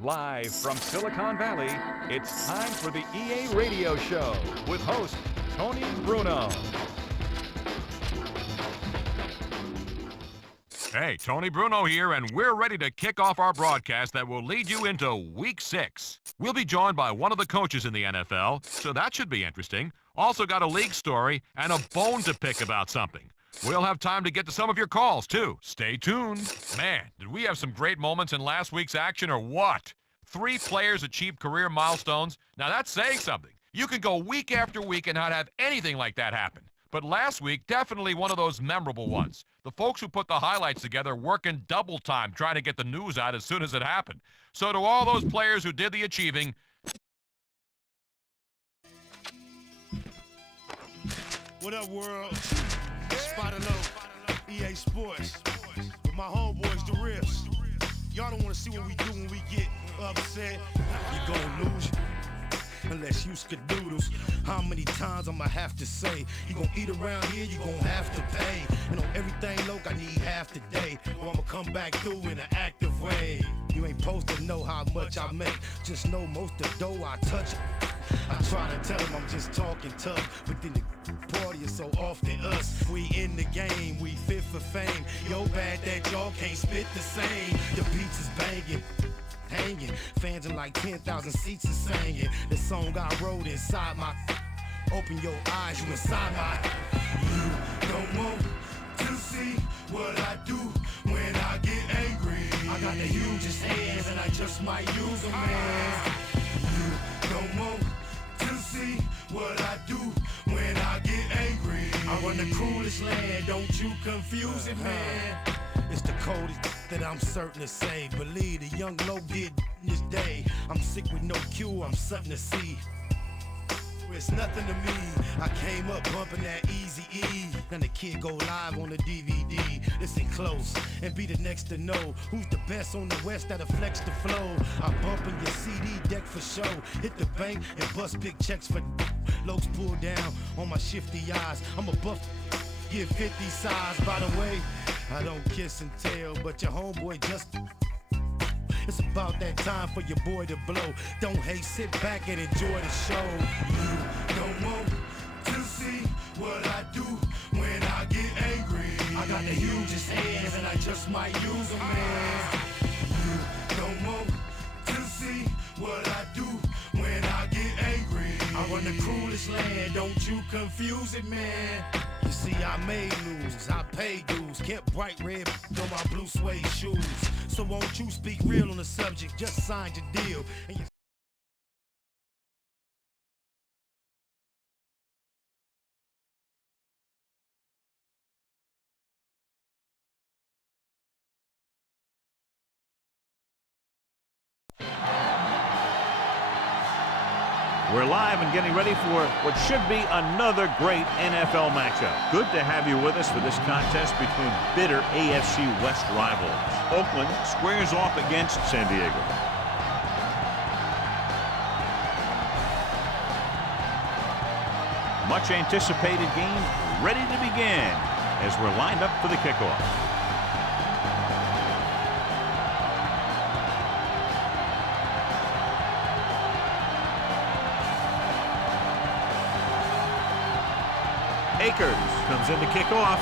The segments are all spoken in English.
Live from Silicon Valley, it's time for the EA Radio Show with host Tony Bruno. Hey, Tony Bruno here, and we're ready to kick off our broadcast that will lead you into Week 6. We'll be joined by one of the coaches in the NFL, so that should be interesting. Also got a league story and a bone to pick about something. We'll have time to get to some of your calls, too. Stay tuned. Man, did we have some great moments in last week's action or what? 3 players achieved career milestones. Now, that's saying something. You can go week after week and not have anything like that happen. But last week, definitely one of those memorable ones. The folks who put the highlights together working double time trying to get the news out as soon as it happened. So to all those players who did the achieving, what up, world? Spotted low, EA Sports. With my homeboys, the Riffs. Y'all don't want to see what we do when we get upset. You gon' lose unless you skadoodles. How many times I'ma have to say, you gon' eat around here, you gon' have to pay. And on everything low, I need half the day, or I'ma come back through in an active way. You ain't supposed to know how much I make, just know most of the dough I touch. I try to tell them I'm just talking tough, but then the party is so often us. We in the game, we fit for fame. Yo, bad that y'all can't spit the same. The beats is banging, hanging, fans in like 10,000 seats is singing. The song I wrote inside my. Open your eyes, you inside my. You don't want to see what I do when I get angry. I got the hugest hands and I just might use them, man. You don't want to see what I do when I get angry. I run the coolest land, don't you confuse it, man. It's the coldest that I'm certain to say. Believe the young low did this day. I'm sick with no cure, I'm something to see. It's nothing to me. I came up bumping that Easy-E. Then the kid go live on the DVD. Listen close and be the next to know who's the best on the West that'll flex the flow. I bump in your CD deck for show. Hit the bank and bust big checks for lows pull down on my shifty eyes. I'm a buff, give 50 size. By the way, I don't kiss and tell, but your homeboy just. It's about that time for your boy to blow. Don't hate, sit back and enjoy the show. You don't want to see what I do when I get angry. I got the hugest hands and I just might use them, man. You don't want to see what I do when I get angry. I run the coolest land, don't you confuse it, man. You see, I made moves, I paid dues, kept bright red on my blue suede shoes. So won't you speak real on the subject, just sign your deal. And you We're live and getting ready for what should be another great NFL matchup. Good to have you with us for this contest between bitter AFC West rivals. Oakland squares off against San Diego. Much anticipated game ready to begin as we're lined up for the kickoff. Akers comes in to kick off.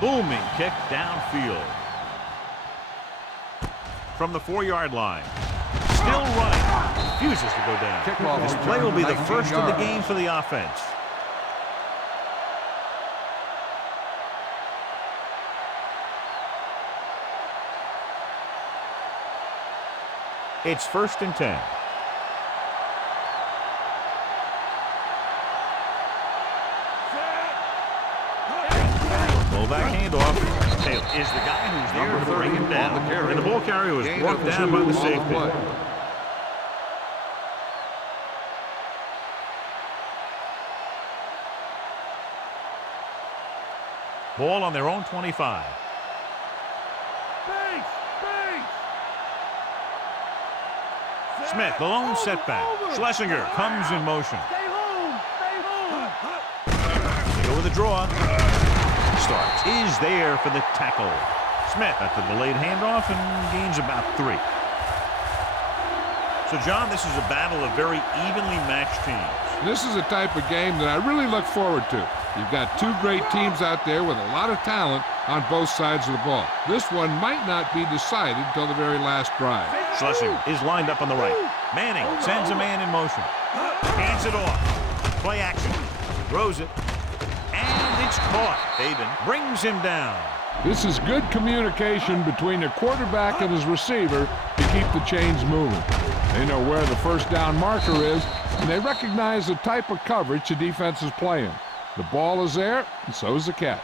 Booming kick downfield. From the 4-yard line. Still running. Refuses to go down. This play will be the first of the game for the offense. It's 1st and 10. Back handoff. Taylor is the guy who's there to bring him down. And the ball carrier was brought down by the safety. Ball on their own 25. Smith, the lone setback. Schlesinger comes in motion. They go with the draw. Starks is there for the tackle. Smith at the delayed handoff and gains about 3. So, John, this is a battle of very evenly matched teams. This is a type of game that I really look forward to. You've got two great teams out there with a lot of talent on both sides of the ball. This one might not be decided until the very last drive. Schlesing is lined up on the right. Manning sends a man in motion. Hands it off. Play action. Throws it. And it's caught. Fabian brings him down. This is good communication between the quarterback and his receiver to keep the chains moving. They know where the first down marker is, and they recognize the type of coverage the defense is playing. The ball is there, and so is the catch.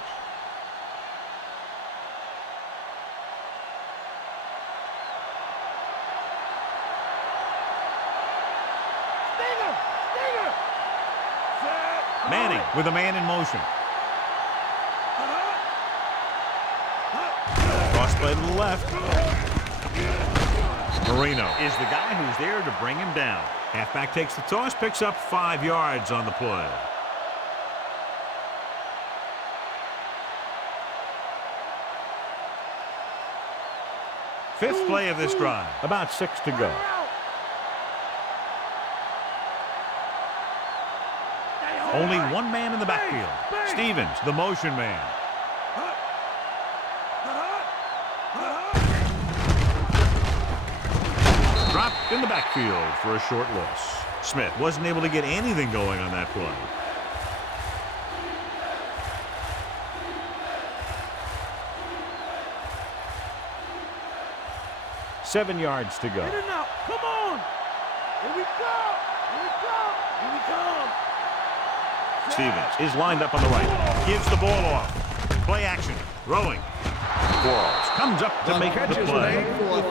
Manning with a man in motion. Cross play to the left. Marino is the guy who's there to bring him down. Halfback takes the toss, picks up 5 yards on the play. Fifth play of this drive. About 6 to go. Only one man in the backfield. Stevens, the motion man. Dropped in the backfield for a short loss. Smith wasn't able to get anything going on that play. Seven yards to go. Come on! Here we go! Here we come! Here we come! Stevens is lined up on the right. Gives the ball off. Play action. Throwing. Quarles comes up to make the play.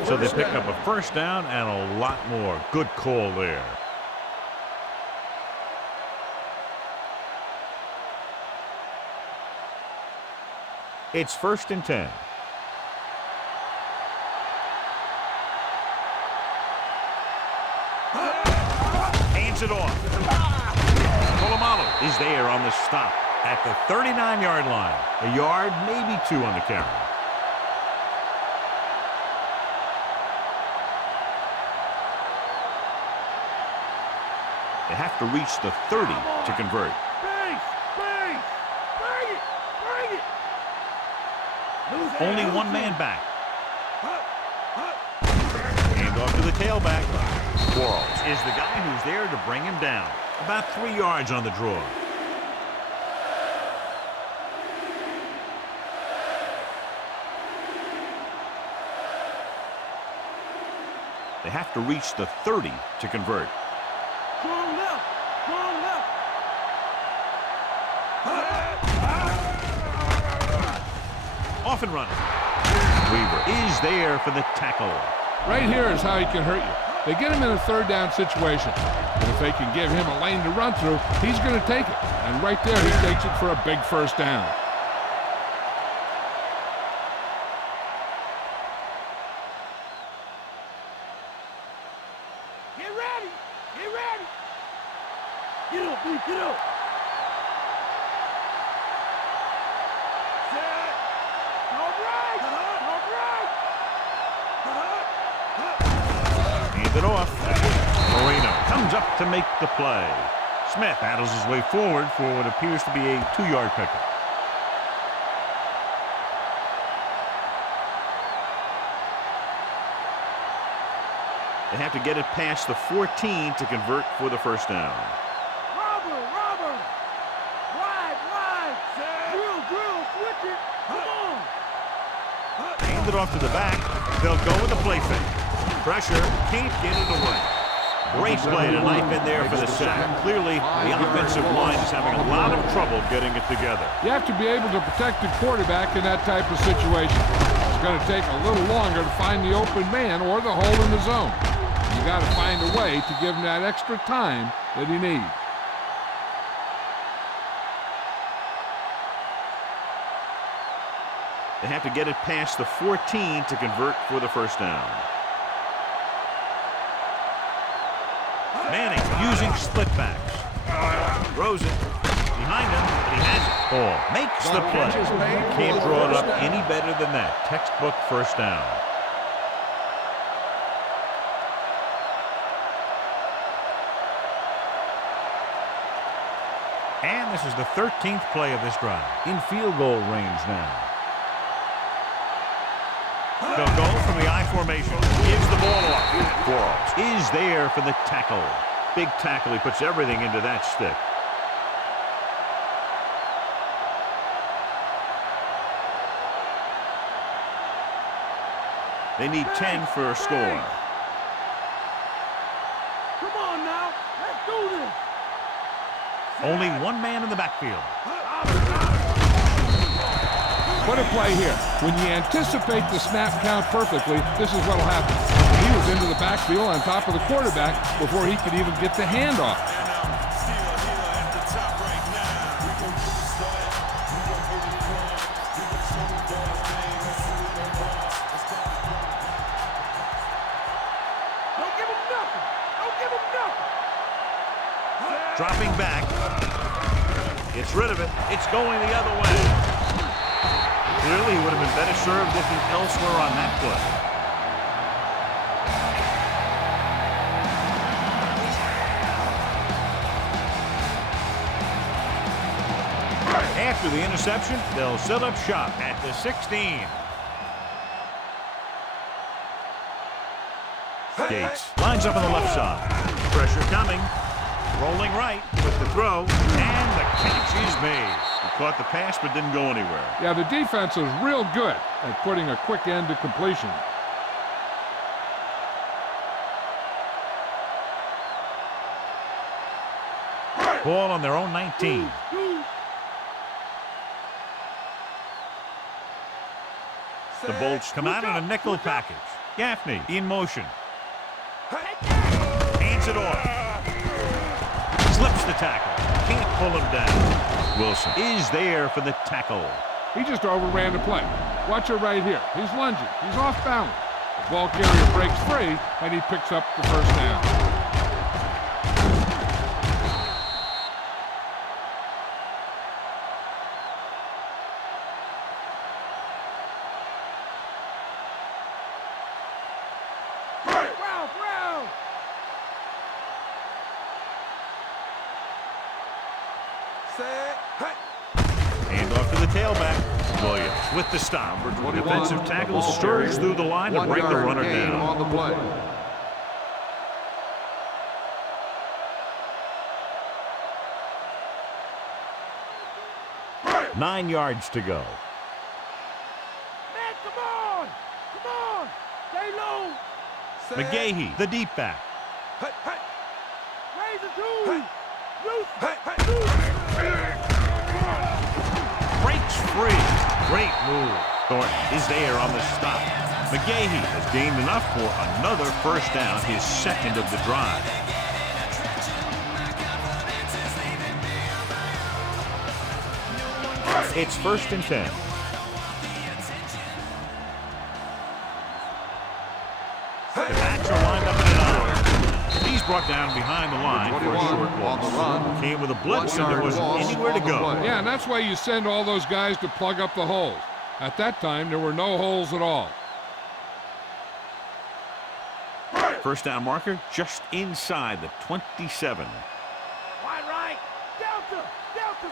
So they pick up a first down and a lot more. Good call there. It's 1st and 10. Hands it off. Polamalu is there on the stop at the 39-yard line. A yard, maybe 2 on the carry. They have to reach the 30 to convert. Only one man back. Hand off to the tailback. Quarles is the guy who's there to bring him down. About 3 yards on the draw. They have to reach the 30 to convert. Strong left! Strong left! Off and running. Weaver is there for the tackle. Right here is how he can hurt you. They get him in a 3rd down situation. And if they can give him a lane to run through, he's going to take it. And right there, he takes it for a big first down. Get ready! Get ready! Get up, dude, get up! Set! All right! All right! Hand it off. Marino comes up to make the play. Smith battles his way forward for what appears to be a 2-yard pickup. They have to get it past the 14 to convert for the first down. Robber! Wide! Drill, switch it! Come on! Hand it off to the back. They'll go with the play fake. Pressure, can't get it away. Great play tonight in there for the sack. Clearly, the offensive line is having a lot of trouble getting it together. You have to be able to protect the quarterback in that type of situation. It's going to take a little longer to find the open man or the hole in the zone. You got to find a way to give him that extra time that he needs. They have to get it past the 14 to convert for the first down. Manning using split backs. Throws it behind him, but he has it. Ball makes the play. Can't draw it up any better than that. Textbook first down. And this is the 13th play of this drive. In field goal range now. They'll go from the I formation. Gives the ball off. Quarles is there for the tackle. Big tackle. He puts everything into that stick. They need 10 for a score. Come on now, let's do this. Only one man in the backfield. What a play here. When you anticipate the snap count perfectly, this is what will happen. He was into the backfield on top of the quarterback before he could even get the handoff. Don't give him nothing. Don't give him nothing. Dropping back. Gets rid of it. It's going the other way. Clearly, he would have been better served looking elsewhere on that play. After the interception, they'll set up shop at the 16. Gates lines up on the left side. Pressure coming. Rolling right with the throw, and the catch is made. He caught the pass but didn't go anywhere. Yeah, the defense is real good at putting a quick end to completion. Ball on their own 19. The Bolts come out in a nickel package. Gaffney in motion. Hands it off. Slips the tackle. Can't pull him down. Wilson is there for the tackle. He just overran the play. Watch it right here. He's lunging. He's off balance. The ball carrier breaks free, and he picks up the first down. Hand off to the tailback. Williams with the stop. Defensive tackle stirs through the line to bring the runner down. On the play. Right. 9 yards to go. Man, come on! Come on! Stay low! McGahee, the deep back. Hey, hey! Raise the two! Breaks free. Great move. Thornton is there on the stop. McGahee has gained enough for another first down, his second of the drive. It's 1st and 10. The backs are lined up in an hour. He's brought down behind the line for a short loss. Came with a blitz and there wasn't anywhere to go. Yeah, and that's why you send all those guys to plug up the holes. At that time, there were no holes at all. First down marker just inside the 27. Wide right! Delta! Delta!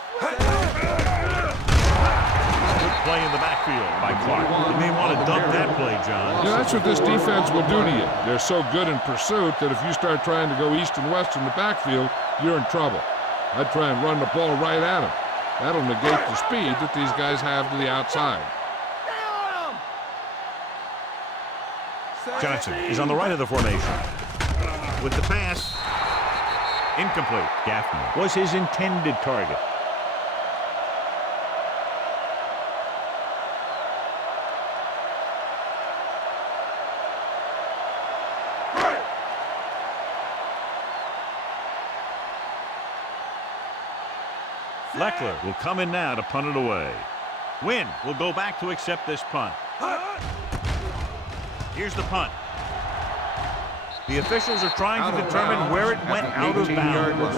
Good play in the backfield by Clark. You may want to dump that play, John. Yeah, that's what this defense will do to you. They're so good in pursuit that if you start trying to go east and west in the backfield, you're in trouble. I'd try and run the ball right at them. That'll negate the speed that these guys have to the outside. Johnson is on the right of the formation. With the pass, incomplete. Gaffney was his intended target. Leckler will come in now to punt it away. Wynn will go back to accept this punt. Here's the punt. The officials are trying to determine where it went out of bounds.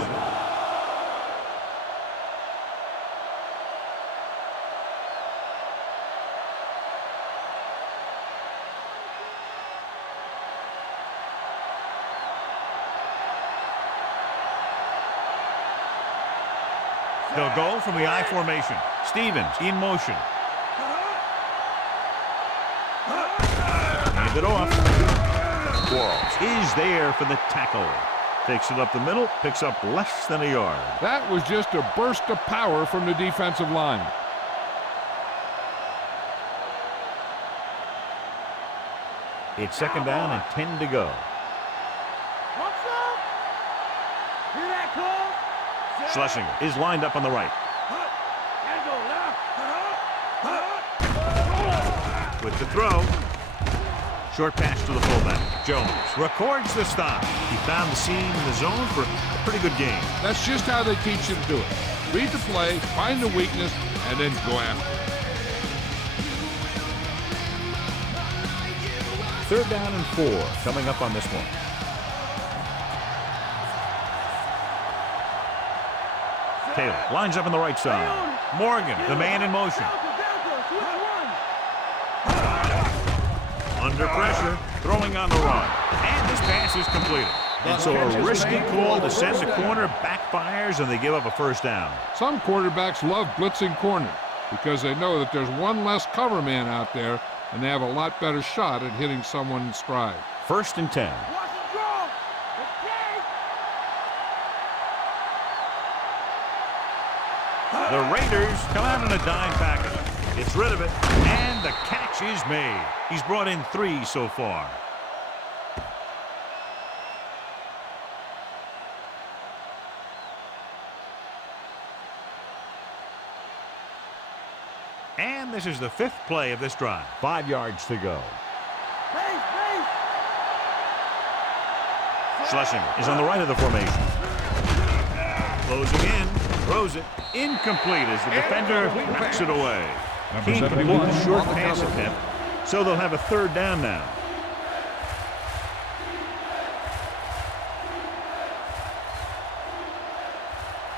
They'll go from the I formation. Stevens in motion. Hand it off. Quarles is there for the tackle. Takes it up the middle, picks up less than a yard. That was just a burst of power from the defensive line. It's second down and 10 to go. Schlesinger is lined up on the right. With the throw. Short pass to the fullback. Jones records the stop. He found the seam in the zone for a pretty good game. That's just how they teach you to do it. Read the play, find the weakness, and then go after it. Third down and 4 coming up on this one. Taylor lines up on the right side. Morgan, the man in motion. Under pressure, throwing on the run. And this pass is completed. And so a risky call to send the corner backfires, and they give up a first down. Some quarterbacks love blitzing corners because they know that there's one less cover man out there, and they have a lot better shot at hitting someone in stride. First and 10. The Raiders come out in a dime package. Gets rid of it, and the catch is made. He's brought in 3 so far. And this is the 5th play of this drive. 5 yards to go. Schlesinger is on the right of the formation. Closing in, throws it, incomplete as the defender knocks it away. Can't complete the short pass attempt, so they'll have a third down now.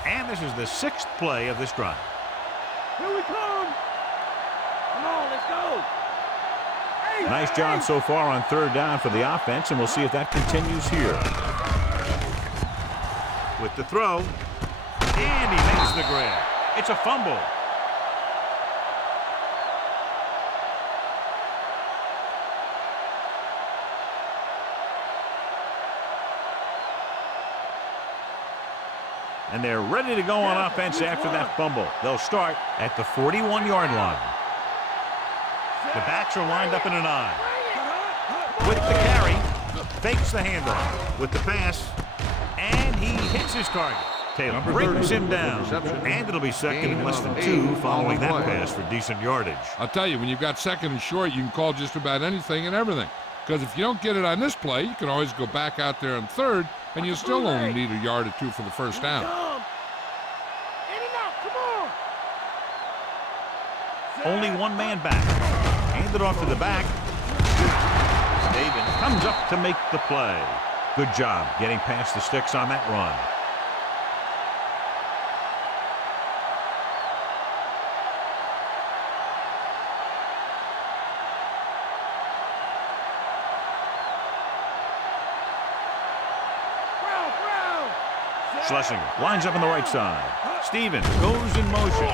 And this is the 6th play of this drive. Here we come. Come on, let's go. Hey, Nice job so far on third down for the offense, and we'll see if that continues here. With the throw, and he makes the grab. It's a fumble. And they're ready to go on offense after that fumble. They'll start at the 41-yard line. The backs are lined up in an I. With the carry, fakes the handoff. With the pass, and he hits his target. Taylor brings him down, and it'll be second and less than 2 following that pass for decent yardage. I'll tell you, when you've got second and short, you can call just about anything and everything. Because if you don't get it on this play, you can always go back out there on third, and you'll still only need a yard or 2 for the first down. Only one man back. Hand it off to the back. David comes up to make the play. Good job getting past the sticks on that run. Schlesinger lines up on the right side. Stevens goes in motion.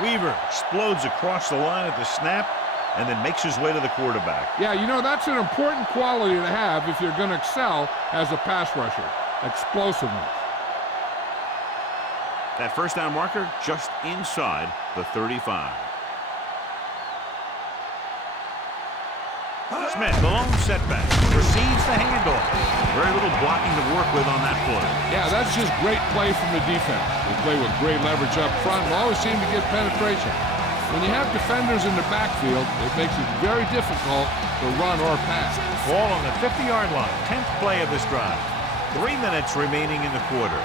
Weaver explodes across the line at the snap and then makes his way to the quarterback. Yeah, you know, that's an important quality to have if you're going to excel as a pass rusher. Explosiveness. That first down marker just inside the 35. Smith, the lone setback, receives the handoff. Very little blocking to work with on that play. Yeah, that's just great play from the defense. They play with great leverage up front and always seem to get penetration. When you have defenders in the backfield, it makes it very difficult to run or pass. Ball on the 50-yard line, 10th play of this drive. 3 minutes remaining in the quarter.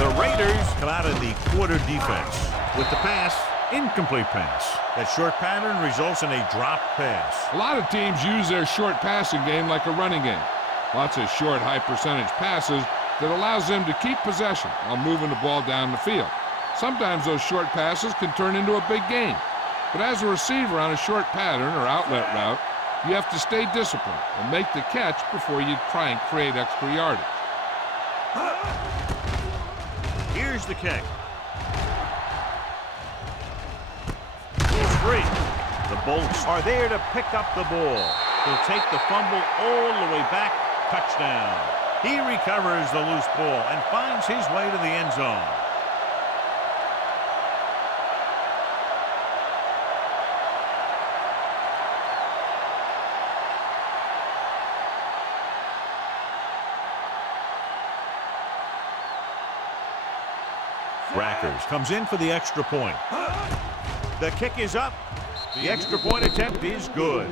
The Raiders come out of the quarter defense with the pass. Incomplete pass. That short pattern results in a drop pass. A lot of teams use their short passing game like a running game. Lots of short, high-percentage passes that allows them to keep possession while moving the ball down the field. Sometimes those short passes can turn into a big game. But as a receiver on a short pattern or outlet route, you have to stay disciplined and make the catch before you try and create extra yardage. Here's the kick. He's free. The Bolts are there to pick up the ball. He'll take the fumble all the way back. Touchdown. He recovers the loose ball and finds his way to the end zone. Rackers comes in for the extra point. The kick is up. The extra point attempt is good.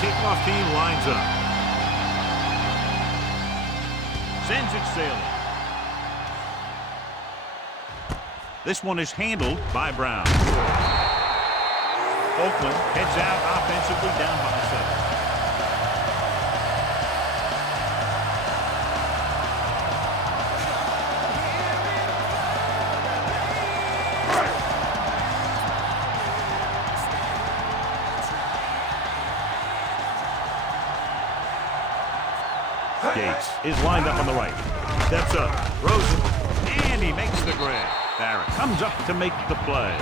Kickoff team lines up. Sends it sailing. This one is handled by Brown. Oakland heads out offensively down by 7. Gates is lined up on the right. Steps up. Rosen. And he makes the grab. Barrett comes up to make the play.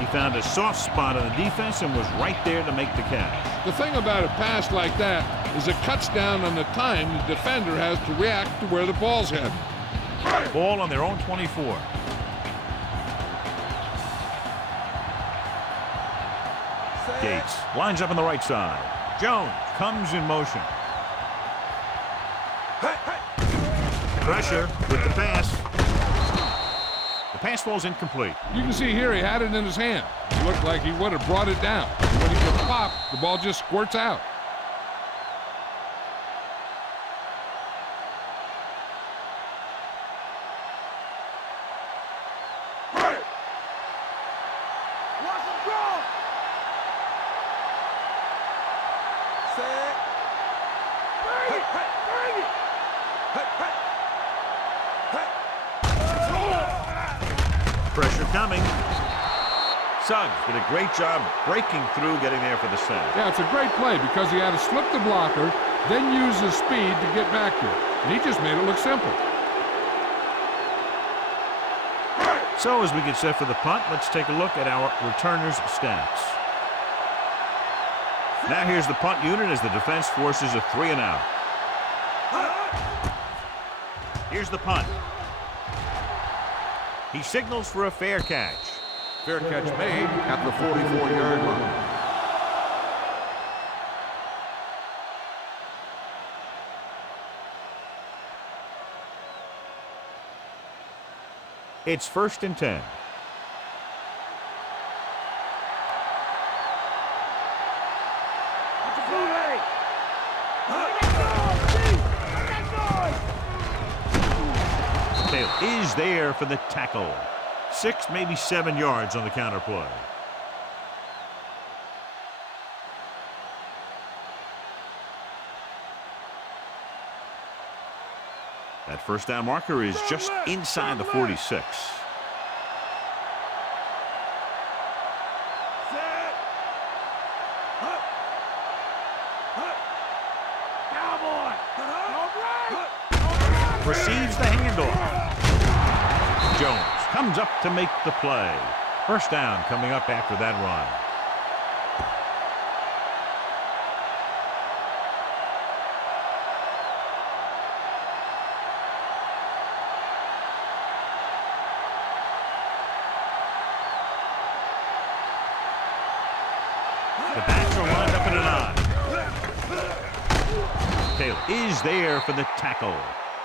He found a soft spot on the defense and was right there to make the catch. The thing about a pass like that is it cuts down on the time the defender has to react to where the ball's headed. Ball on their own 24. Gates lines up on the right side. Jones comes in motion. Pressure with the pass. The pass falls incomplete. You can see here he had it in his hand. It looked like he would have brought it down. When he gets popped, the ball just squirts out. Pressure coming. Suggs did a great job breaking through, getting there for the center. Yeah, it's a great play because he had to slip the blocker, then use his speed to get back to it. And he just made it look simple. So as we get set for the punt, let's take a look at our returners' stats. Now here's the punt unit as the defense forces a 3-and-out. Here's the punt. He signals for a fair catch. Fair catch made at the 44-yard line. It's 1st and 10. Taylor is there for the tackle. 6, maybe 7 yards on the counter play. That first down marker is just inside the 46. Receives the handoff. Jones comes up to make the play. First down coming up after that run. The backs are lined up in a 9. Taylor is there for the tackle.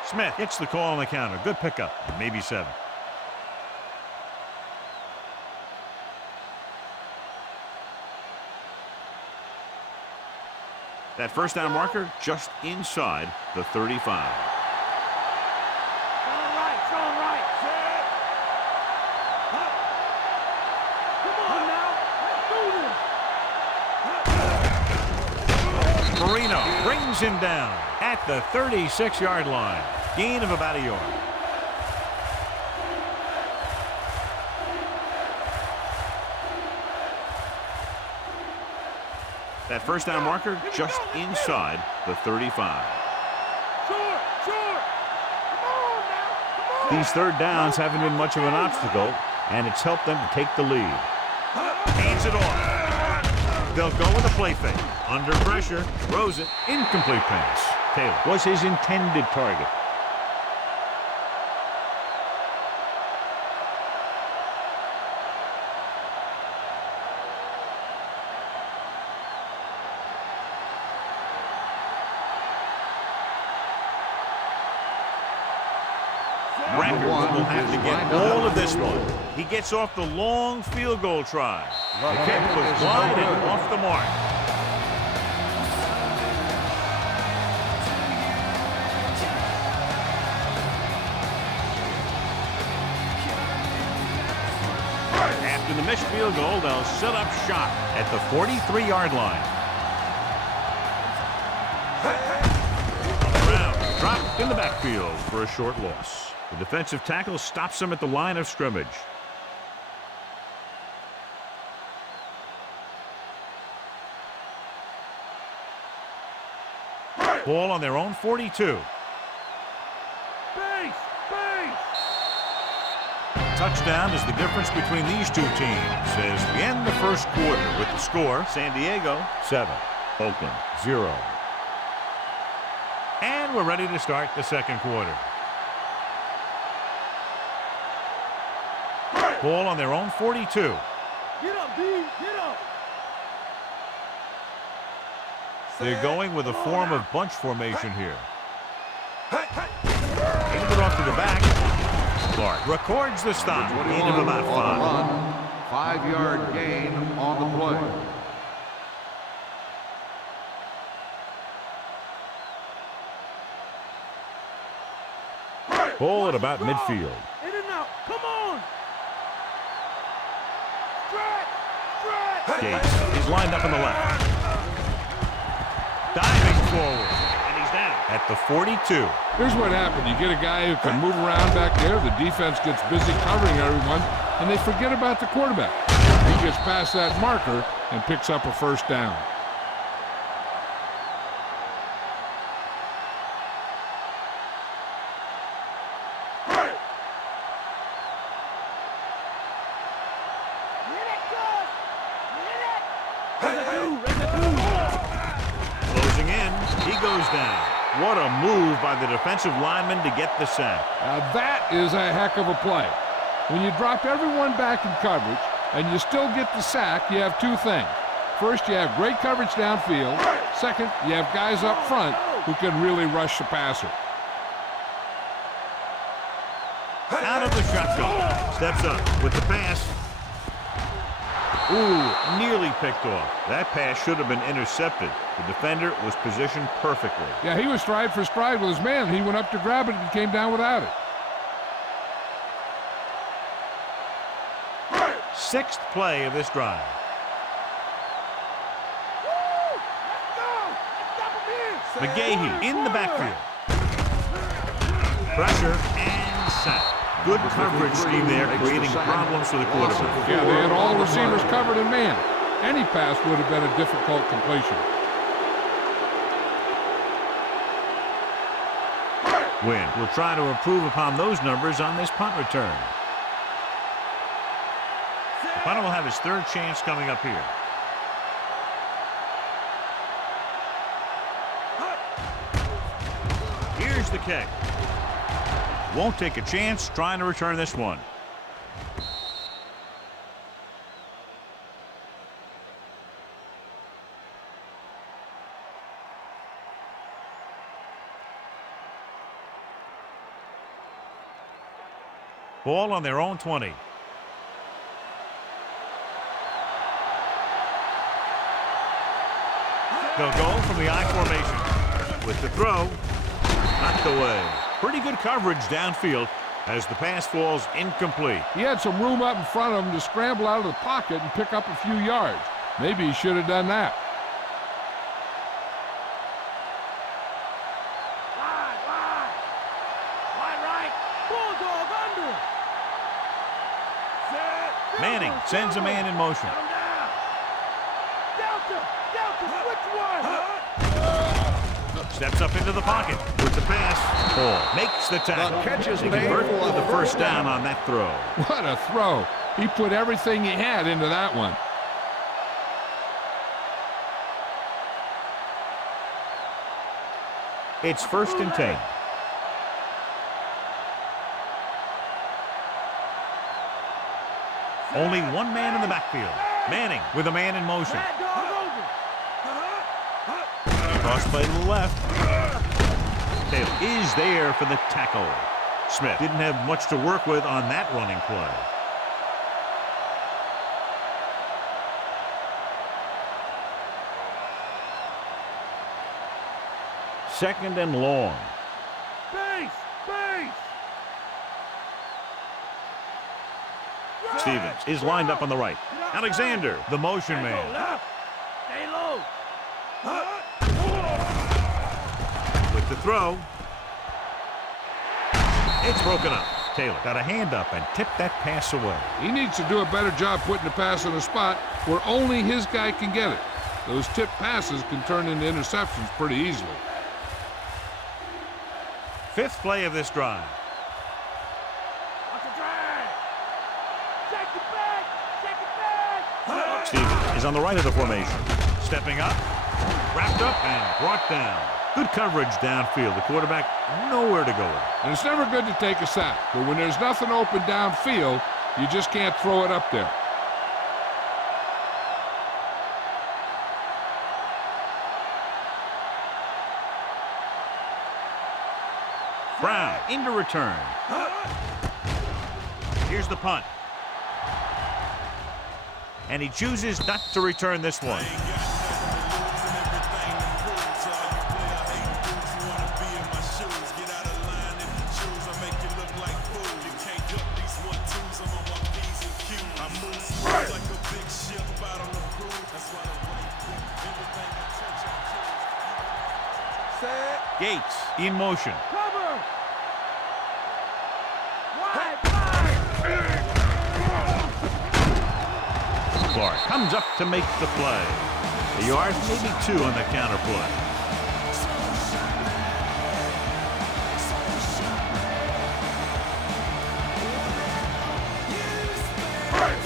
Smith gets the call on the counter. Good pickup. Maybe 7. That first down marker just inside the 35. brings him down at the 36-yard line. Gain of about a yard. That first down marker just inside the 35. These third downs haven't been much of an obstacle, and it's helped them to take the lead. Hands it off. They'll go with a play fake. Under pressure, throws it. Incomplete pass. Taylor was his intended target. Record will have to get all of this one. He gets off the long field goal try. The kick was wide and off the mark. After the missed field goal, they'll set up shop at the 43-yard line. Around, dropped in the backfield for a short loss. The defensive tackle stops him at the line of scrimmage. Ball on their own 42. Touchdown is the difference between these two teams as we end the first quarter with the score: San Diego 7, Oakland 0. And we're ready to start the second quarter. Ball on their own 42. Get up, D. Get up. They're going with a form of bunch formation here. Hand it off to the back. Clark records the stop. Gain of about 5. 5-yard gain on the play. Ball at about midfield. In and out. Come on. Gates is lined up on the left. Diving forward. And he's down at the 42. Here's what happened. You get a guy who can move around back there. The defense gets busy covering everyone, and they forget about the quarterback. He gets past that marker and picks up a first down. Closing in, he goes down. What a move by the defensive lineman to get the sack. That is a heck of a play. When you drop everyone back in coverage and you still get the sack, you have two things. First, you have great coverage downfield. Second, you have guys up front who can really rush the passer. Out of the shotgun. Steps up with the pass. Ooh, nearly picked off. That pass should have been intercepted. The defender was positioned perfectly. Yeah, he was stride for stride with his man. He went up to grab it and came down without it. Sixth play of this drive. McGahee in the backfield. Pressure and sack. Good coverage scheme there, creating problems for the quarterback. Yeah, they had all the receivers covered in man. Any pass would have been a difficult completion. Wynn will try to improve upon those numbers on this punt return. The punter will have his third chance coming up here. Here's the kick. Won't take a chance trying to return this one. Ball on their own 20. They'll go from the I formation. With the throw, knocked away. Pretty good coverage downfield as the pass falls incomplete. He had some room up in front of him to scramble out of the pocket and pick up a few yards. Maybe he should have done that. Manning sends a man in motion. Steps up into the pocket with the pass. Hall makes the tackle. The catch is They made convert for with the the first first down down. on that throw. What a throw. He put everything he had into that one. It's 1st and 10. Only one man in the backfield. Manning with a man in motion. Cross play to the left. Taylor is there for the tackle. Smith didn't have much to work with on that running play. Second and long. Stevens is lined up on the right. Alexander, the motion man. With the throw. It's broken up. Taylor got a hand up and tipped that pass away. He needs to do a better job putting the pass in a spot where only his guy can get it. Those tipped passes can turn into interceptions pretty easily. 5th play of this drive. Stevens is on the right of the formation. Stepping up, wrapped up, and brought down. Good coverage downfield. The quarterback nowhere to go with it. And it's never good to take a sack, but when there's nothing open downfield, you just can't throw it up there. Brown into return. Here's the punt. And he chooses not to return this one. Gates in motion. Clark comes up to make the play. A yard, maybe 2 on the counter play.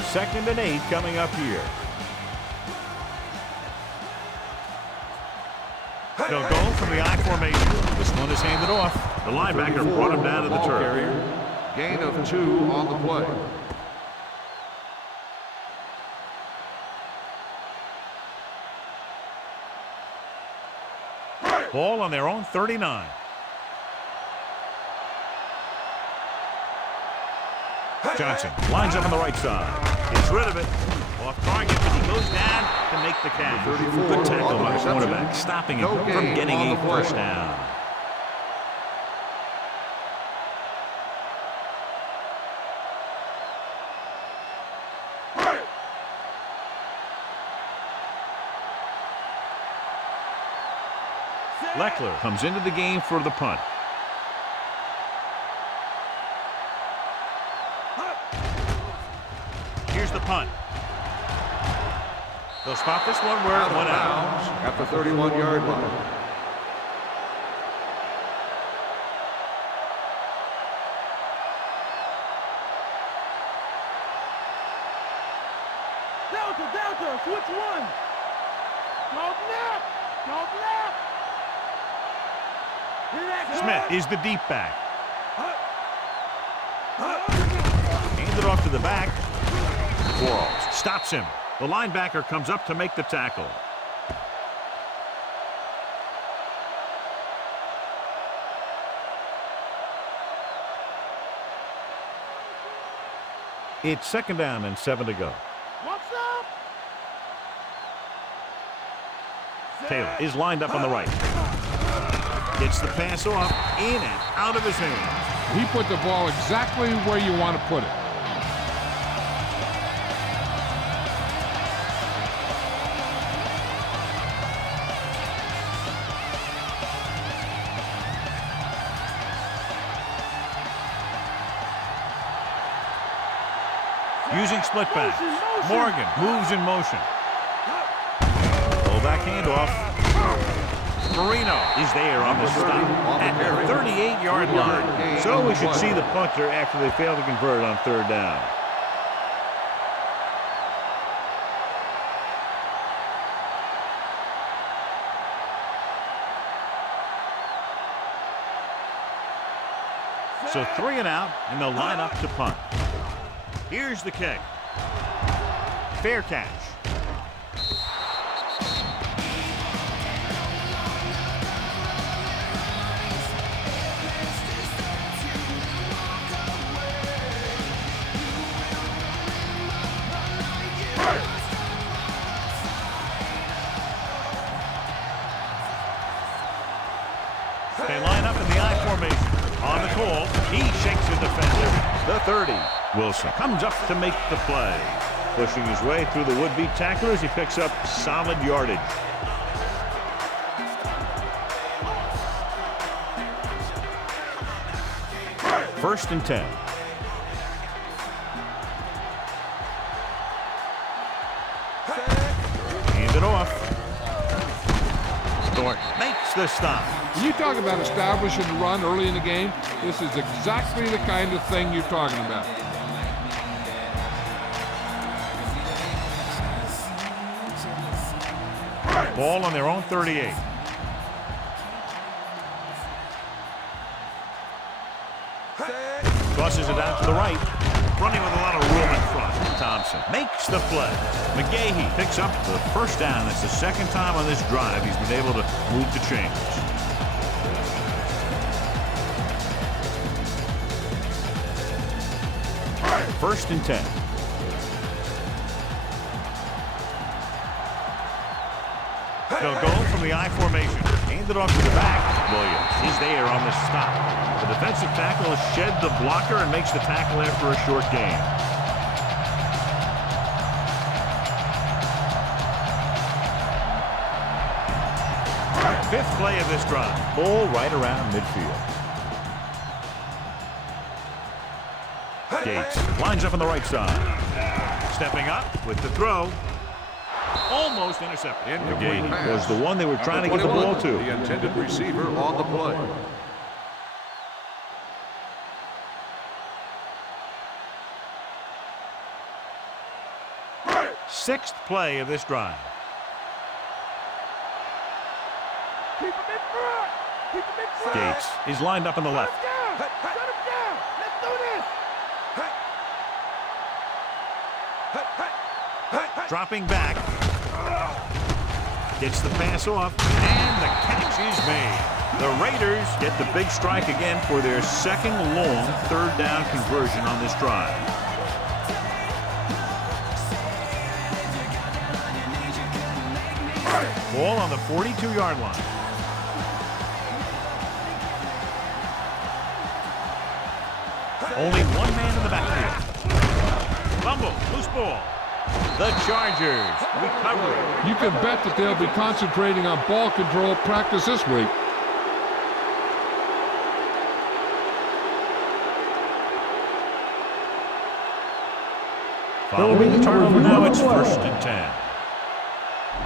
Second and 8 coming up here. They'll go from the I formation. This one is handed off. The linebacker brought him down to the turf. Gain of 2 on the play. Ball on their own 39. Johnson lines up on the right side. Gets rid of it. Off target, but he goes down to make the catch. Good tackle by the quarterback, stopping him from getting a first down. Leckler comes into the game for the punt. Here's the punt. They'll spot this one where it went out. At the 31-yard line. Delta, switch one. Go left. Smith is the deep back. Handed off to the back. Quarles stops him. The linebacker comes up to make the tackle. It's 2nd down and 7 to go. What's up? Taylor is lined up on the right. Gets the pass off, in and out of his hands. He put the ball exactly where you want to put it. using split backs. Morgan moves in motion. Pull back handoff. Marino is there on the stop at the 38-yard line. So we should see the punter after they fail to convert on third down. So 3 and out, and they'll line up to punt. Here's the kick. Fair catch. They line up in the I formation. On the call, he shakes the defender. The 30. Wilson comes up to make the play. Pushing his way through the would-be tacklers, he picks up solid yardage. First and 10. Hand it off. Thornton makes the stop. When you talk about establishing the run early in the game, this is exactly the kind of thing you're talking about. Ball on their own 38. Tosses it out to the right. Running with a lot of room in front. Thompson makes the play. McGahee picks up the first down. That's the second time on this drive he's been able to move the chains. First and 10. They'll go from the I formation. Hand it off to the back. Williams is there on the stop. The defensive tackle has shed the blocker and makes the tackle after a short gain. Fifth play of this drive. Ball right around midfield. Gates lines up on the right side. Stepping up with the throw. Almost intercepted. Incomplete pass. Was the one they were trying to get the ball to. The intended receiver on the play. Sixth play of this drive. Keep him in front. Keep him in front. Gates is lined up on the left. Shut him down. Let's do this. Dropping back. Gets the pass off, and the catch is made. The Raiders get the big strike again for their second long third down conversion on this drive. Ball on the 42-yard line. Only one man in the backfield. Fumble, loose ball. The Chargers recover. You can bet that they'll be concentrating on ball control practice this week. Following the turnover, now it's first and 10.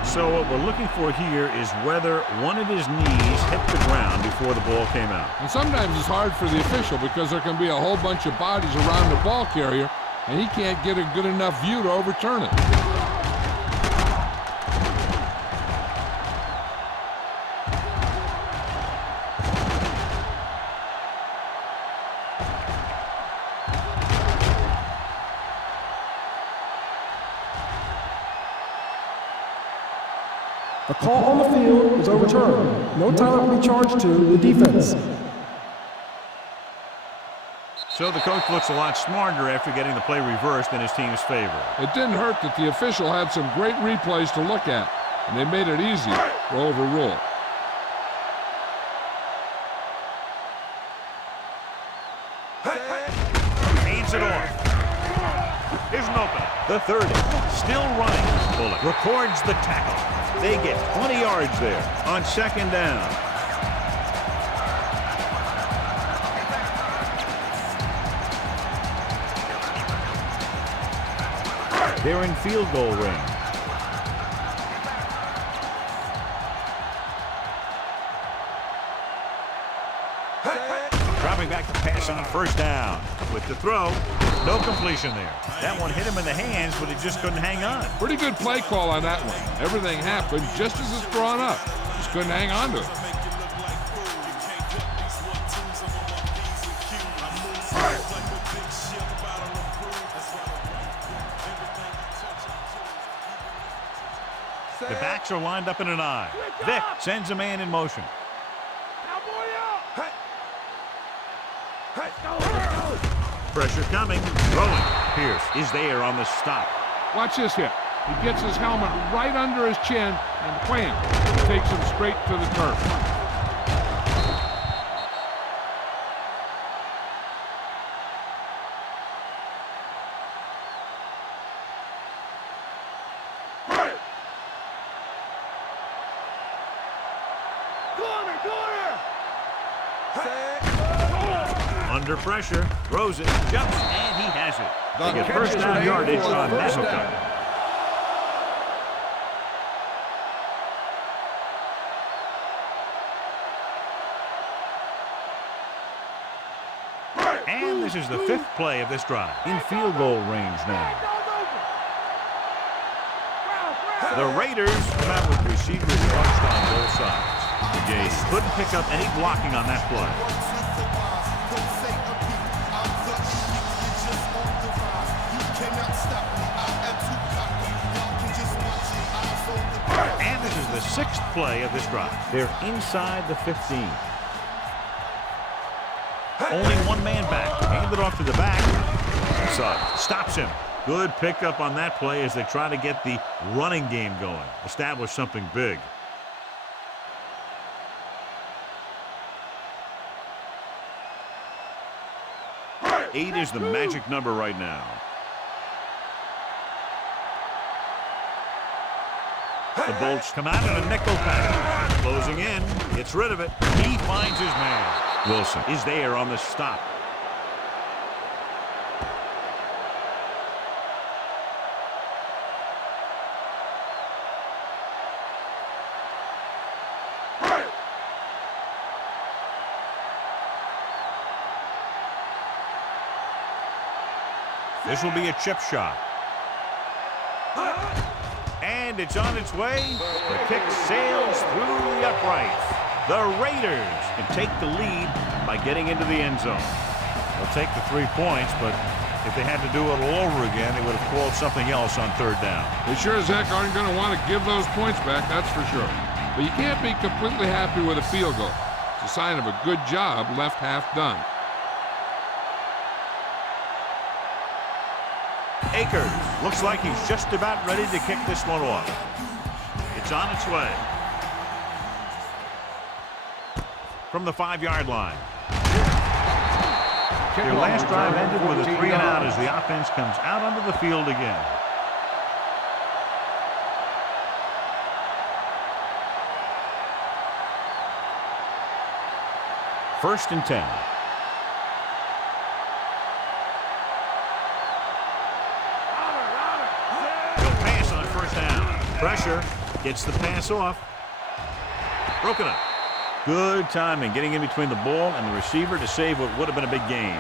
So what we're looking for here is whether one of his knees hit the ground before the ball came out. And sometimes it's hard for the official because there can be a whole bunch of bodies around the ball carrier, and he can't get a good enough view to overturn it. The call on the field is overturned. No time will be charged to the defense. So the coach looks a lot smarter after getting the play reversed in his team's favor. It didn't hurt that the official had some great replays to look at, and they made it easy to overrule. Hands it off. Here's an opening. The 30. Still running. Bullock records the tackle. They get 20 yards there on second down. They're in field goal range. Dropping back to pass on first down. With the throw, no completion there. That one hit him in the hands, but he just couldn't hang on. Pretty good play call on that one. Everything happened just as it's drawn up. Just couldn't hang on to it. The backs are lined up in an I. Vick sends a man in motion. Pressure coming. Throwing. Pierce is there on the stop. Watch this hit. He gets his helmet right under his chin and wham, takes him straight to the turf. Under pressure, throws it, jumps, and he has it. They get first down yardage on that hookup. And this is the 5th play of this drive. In field goal range now. The Raiders come out with receivers bunched on both sides. The Jays couldn't pick up any blocking on that play. And this is the 6th play of this drive. They're inside the 15. Only one man back. Hand it off to the back. Suggs stops him. Good pickup on that play as they try to get the running game going. Establish something big. Eight is the magic number right now. The Bolts come out in a nickel package. Closing in. Gets rid of it. He finds his man. Wilson is there on the stop. This will be a chip shot. And it's on its way. The kick sails through the uprights. The Raiders can take the lead by getting into the end zone. They'll take the 3 points, but if they had to do it all over again, they would have called something else on third down. They sure as heck aren't going to want to give those points back, that's for sure. But you can't be completely happy with a field goal. It's a sign of a good job left half done. Akers looks like he's just about ready to kick this one off. It's on its way. From the 5-yard line. Their last drive ended with a 3 and out as the offense comes out onto the field again. First and 10. Pressure, gets the pass off. Broken up. Good timing, getting in between the ball and the receiver to save what would have been a big gain.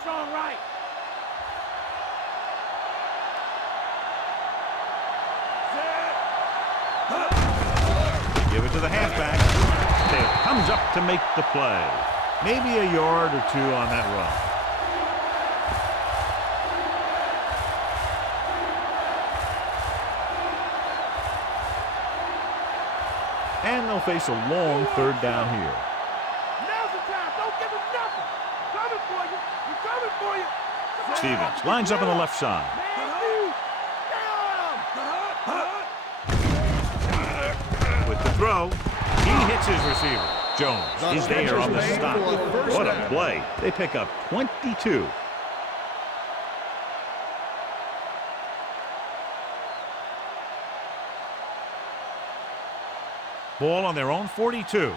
Strong right. Give it to the halfback. Taylor comes up to make the play. Maybe a yard or 2 on that run. And they'll face a long third down here. Now's the time. Don't give him nothing. Coming for you. We're coming for you. Stevens lines up on the left side. With the throw, he hits his receiver. Jones is there on the stop. What a play. They pick up 22. Ball on their own 42.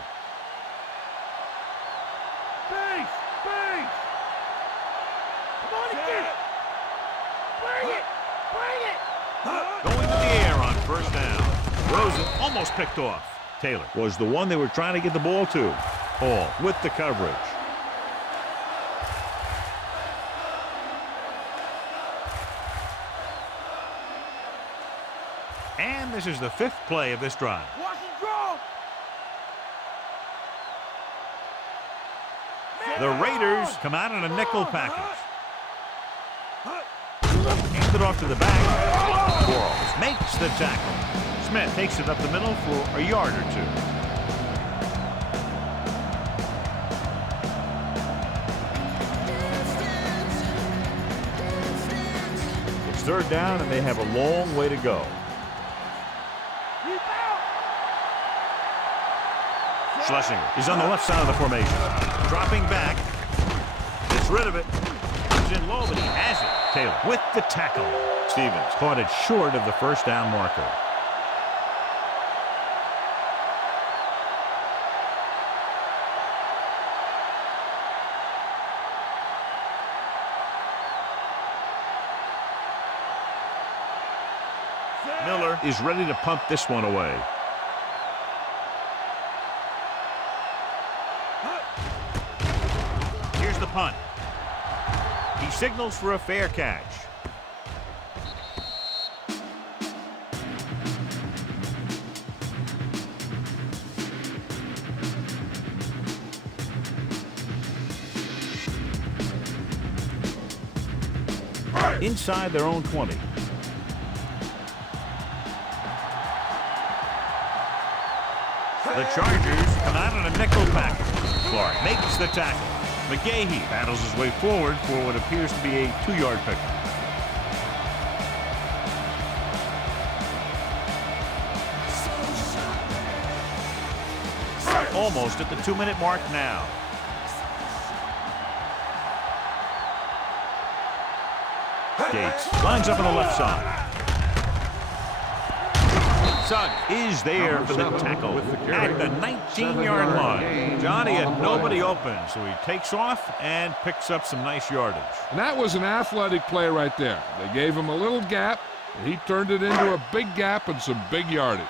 almost picked off. Taylor was the one they were trying to get the ball to. Hall with the coverage. And this is the 5th play of this drive. The Raiders come out in a nickel package. Hands it off to the back. Quarles makes the tackle. Smith takes it up the middle for a yard or 2. It's 3rd down, and they have a long way to go. Schlesinger is on the left side of the formation. Dropping back. Gets rid of it. Comes in low, but he has it. Taylor with the tackle. Stevens caught it short of the 1st down marker. Miller is ready to punt this one away. Here's the punt. He signals for a fair catch. Inside their own 20. The Chargers come out in a nickel package. Clark makes the tackle. McGahee battles his way forward for what appears to be a 2-yard pickup. Almost at the 2-minute mark now. Gates lines up on the left side. Sugg is there for the tackle at the 19-yard line. Johnny had nobody open, so he takes off and picks up some nice yardage. And that was an athletic play right there. They gave him a little gap, and he turned it into a big gap and some big yardage.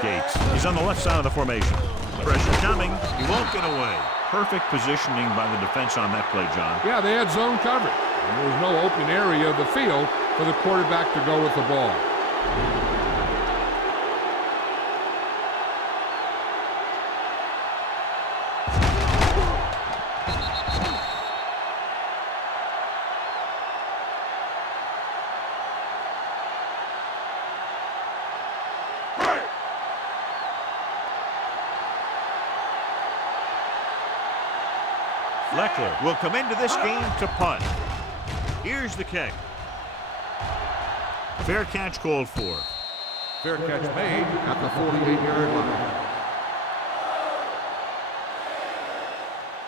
Gates is on the left side of the formation. Pressure coming. He won't get away. Perfect positioning by the defense on that play, John. Yeah, they had zone coverage. And there was no open area of the field for the quarterback to go with the ball. Leckler will come into this game to punt. Here's the kick. Fair catch called for. Fair catch made at the 48-yard line.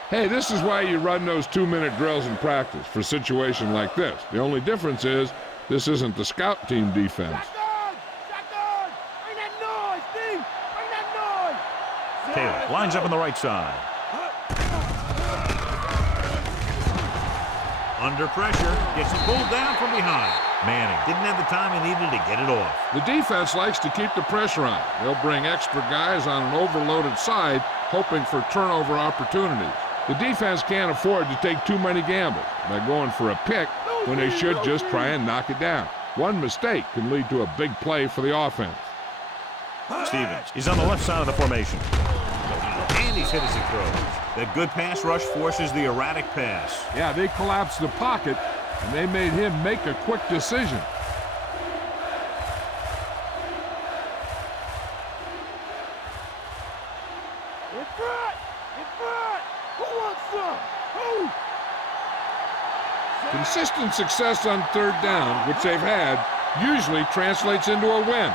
Hey, this is why you run those 2-minute drills in practice for a situation like this. The only difference is this isn't the scout team defense. Bring that noise, Steve! Bring that noise! Taylor lines up on the right side. Under pressure, gets pulled down from behind. Manning didn't have the time he needed to get it off. The defense likes to keep the pressure on. They'll bring extra guys on an overloaded side, hoping for turnover opportunities. The defense can't afford to take too many gambles by going for a pick when they should just try and knock it down. One mistake can lead to a big play for the offense. Stevens is on the left side of the formation. And he's hit as he throws. That good pass rush forces the erratic pass. Yeah, they collapsed the pocket, and they made him make a quick decision. In front! In front! Who wants some? Who? Consistent success on 3rd down, which they've had, usually translates into a win.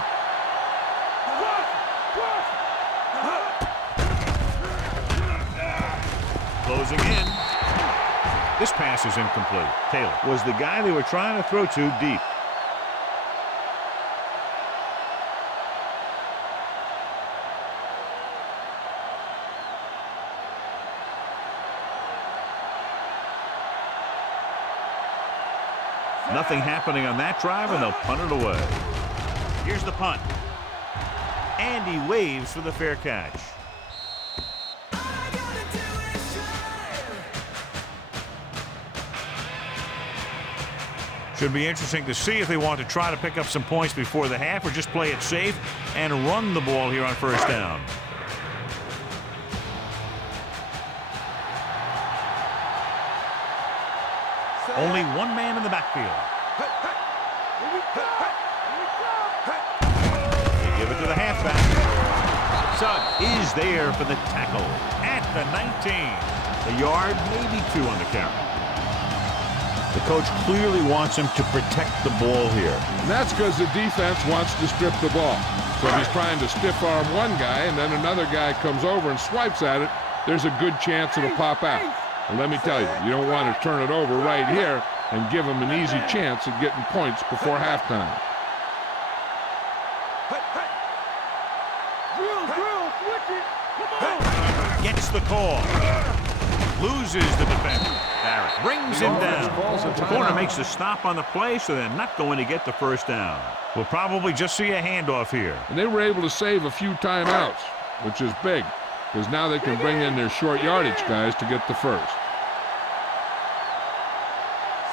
Closing in. This pass is incomplete. Taylor was the guy they were trying to throw to deep. Nothing happening on that drive, and they'll punt it away. Here's the punt. And he waves for the fair catch. Should be interesting to see if they want to try to pick up some points before the half or just play it safe and run the ball here on first down. Only one man in the backfield. They give it to the halfback. Sugg is there for the tackle at the 19. A yard, maybe 2 on the carry. The coach clearly wants him to protect the ball here. And that's because the defense wants to strip the ball. So if he's trying to stiff arm one guy and then another guy comes over and swipes at it, there's a good chance it'll pop out. And let me tell you, you don't want to turn it over right here and give him an easy chance at getting points before halftime. Gets the call. Loses the defender. Barrett brings him down. The corner makes a stop on the play, so they're not going to get the first down. We'll probably just see a handoff here. And they were able to save a few timeouts, which is big, because now they can bring in their short yardage guys to get the first.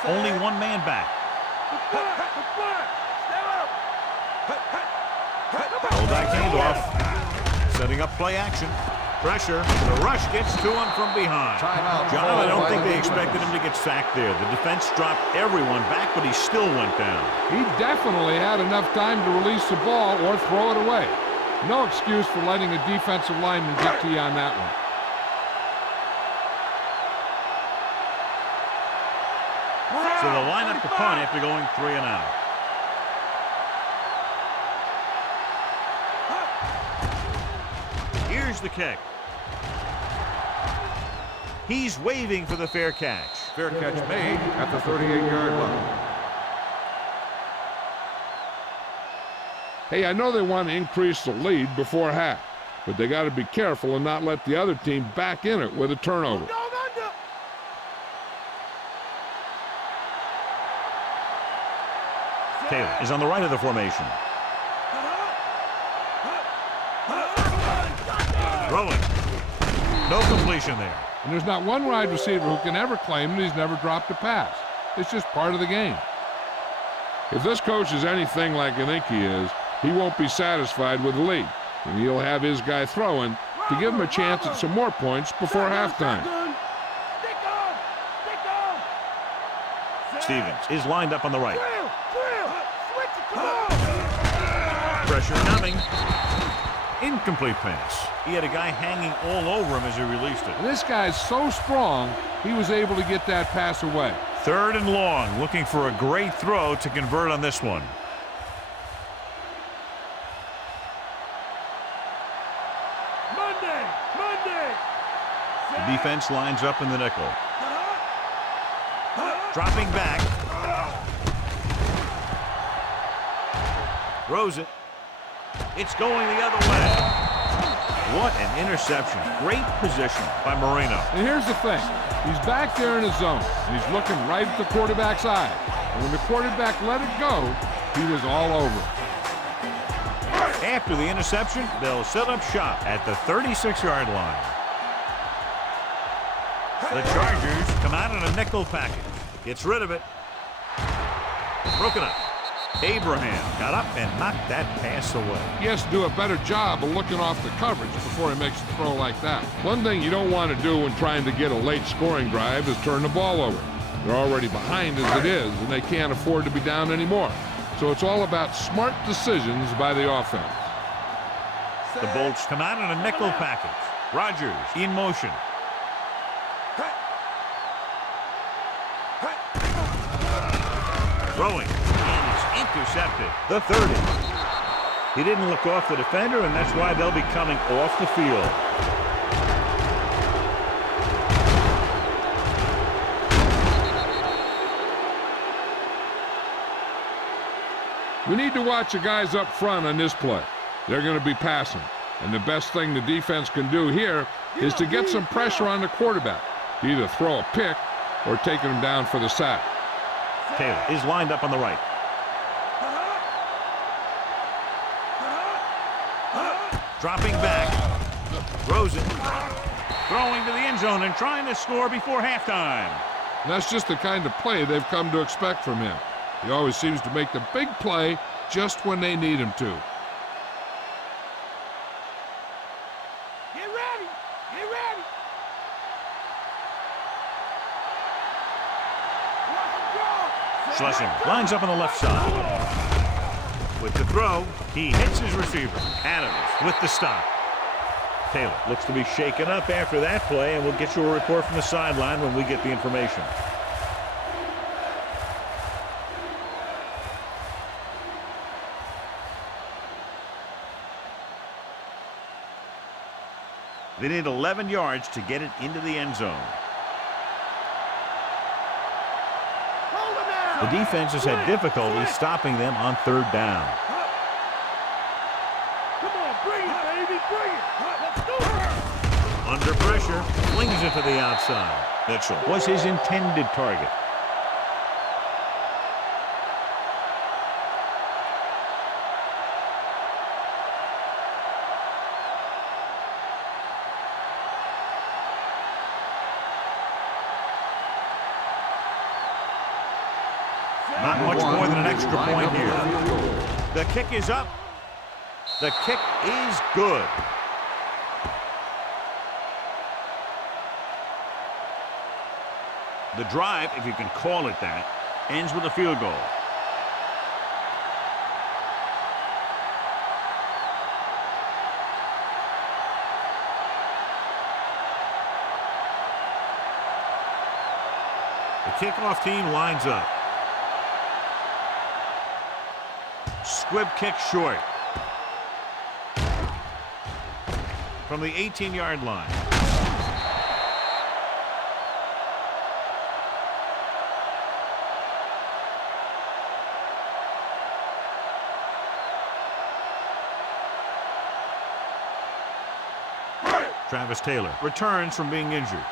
Only one man back. Fullback handoff. Setting up play action. Pressure. The rush gets to him from behind. John, I don't think they expected him to get sacked there. The defense dropped everyone back, but he still went down. He definitely had enough time to release the ball or throw it away. No excuse for letting a defensive lineman get to you on that one. So they'll line up the punt after going 3 and out. Here's the kick. He's waving for the fair catch. Fair catch made at the 38-yard line. Hey, I know they want to increase the lead before half, but they got to be careful and not let the other team back in it with a turnover. Taylor is on the right of the formation. Throwing. No completion there. And there's not one wide receiver who can ever claim that he's never dropped a pass. It's just part of the game. If this coach is anything like I think he is, he won't be satisfied with the lead. And he'll have his guy throwing to give him a chance at some more points before halftime. Stevens is lined up on the right. Pressure coming. Incomplete pass. He had a guy hanging all over him as he released it. And this guy's so strong, he was able to get that pass away. 3rd and long, looking for a great throw to convert on this one. The defense lines up in the nickel. Dropping back. Throws it. It's going the other way. What an interception. Great position by Moreno. And here's the thing. He's back there in his zone, and he's looking right at the quarterback's eye. And when the quarterback let it go, he was all over it. After the interception, they'll set up shop at the 36-yard line. The Chargers come out in a nickel package. Gets rid of it. Broken up. Abraham got up and knocked that pass away. He has to do a better job of looking off the coverage before he makes a throw like that. One thing you don't want to do when trying to get a late scoring drive is turn the ball over. They're already behind as it is, and they can't afford to be down anymore. So it's all about smart decisions by the offense. The Bolts come out in a nickel package. Rodgers in motion. Throwing. Intercepted. The 30. He didn't look off the defender, and that's why they'll be coming off the field. We need to watch the guys up front on this play. They're going to be passing. And the best thing the defense can do here is to get some pressure on the quarterback, to either throw a pick or taking him down for the sack. Taylor is lined up on the right. Dropping back. Rosen throwing to the end zone and trying to score before halftime. And that's just the kind of play they've come to expect from him. He always seems to make the big play just when they need him to. Get ready! Get ready! Schlesinger lines up on the left side. With the throw, he hits his receiver. Adams with the stop. Taylor looks to be shaken up after that play, and we'll get you a report from the sideline when we get the information. They need 11 yards to get it into the end zone. The defense has had difficulty stopping them on third down. Come on, bring it, baby, bring it! Let's do it! Under pressure, flings it to the outside. Mitchell was his intended target. Not much more than an extra point here. The kick is up. The kick is good. The drive, if you can call it that, ends with a field goal. The kickoff team lines up. Squib kick short. From the 18-yard line. Travis Taylor returns from being injured.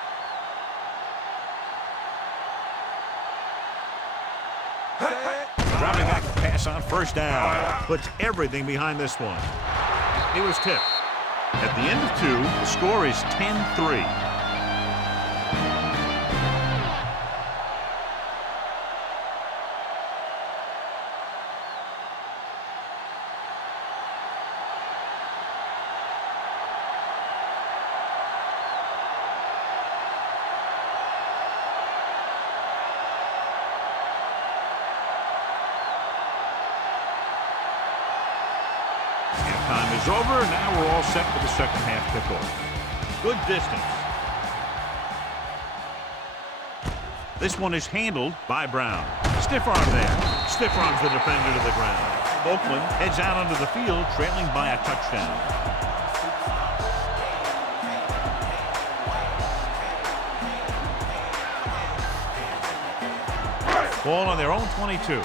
Dropping back to pass on first down. Puts everything behind this one. It was tipped. At the end of 2, the score is 10-3. Time is over. Now we're all set for the second half kickoff. Good distance. This one is handled by Brown. Stiff arm there. Stiff arms the defender to the ground. Oakland heads out onto the field, trailing by a touchdown. Ball on their own 22.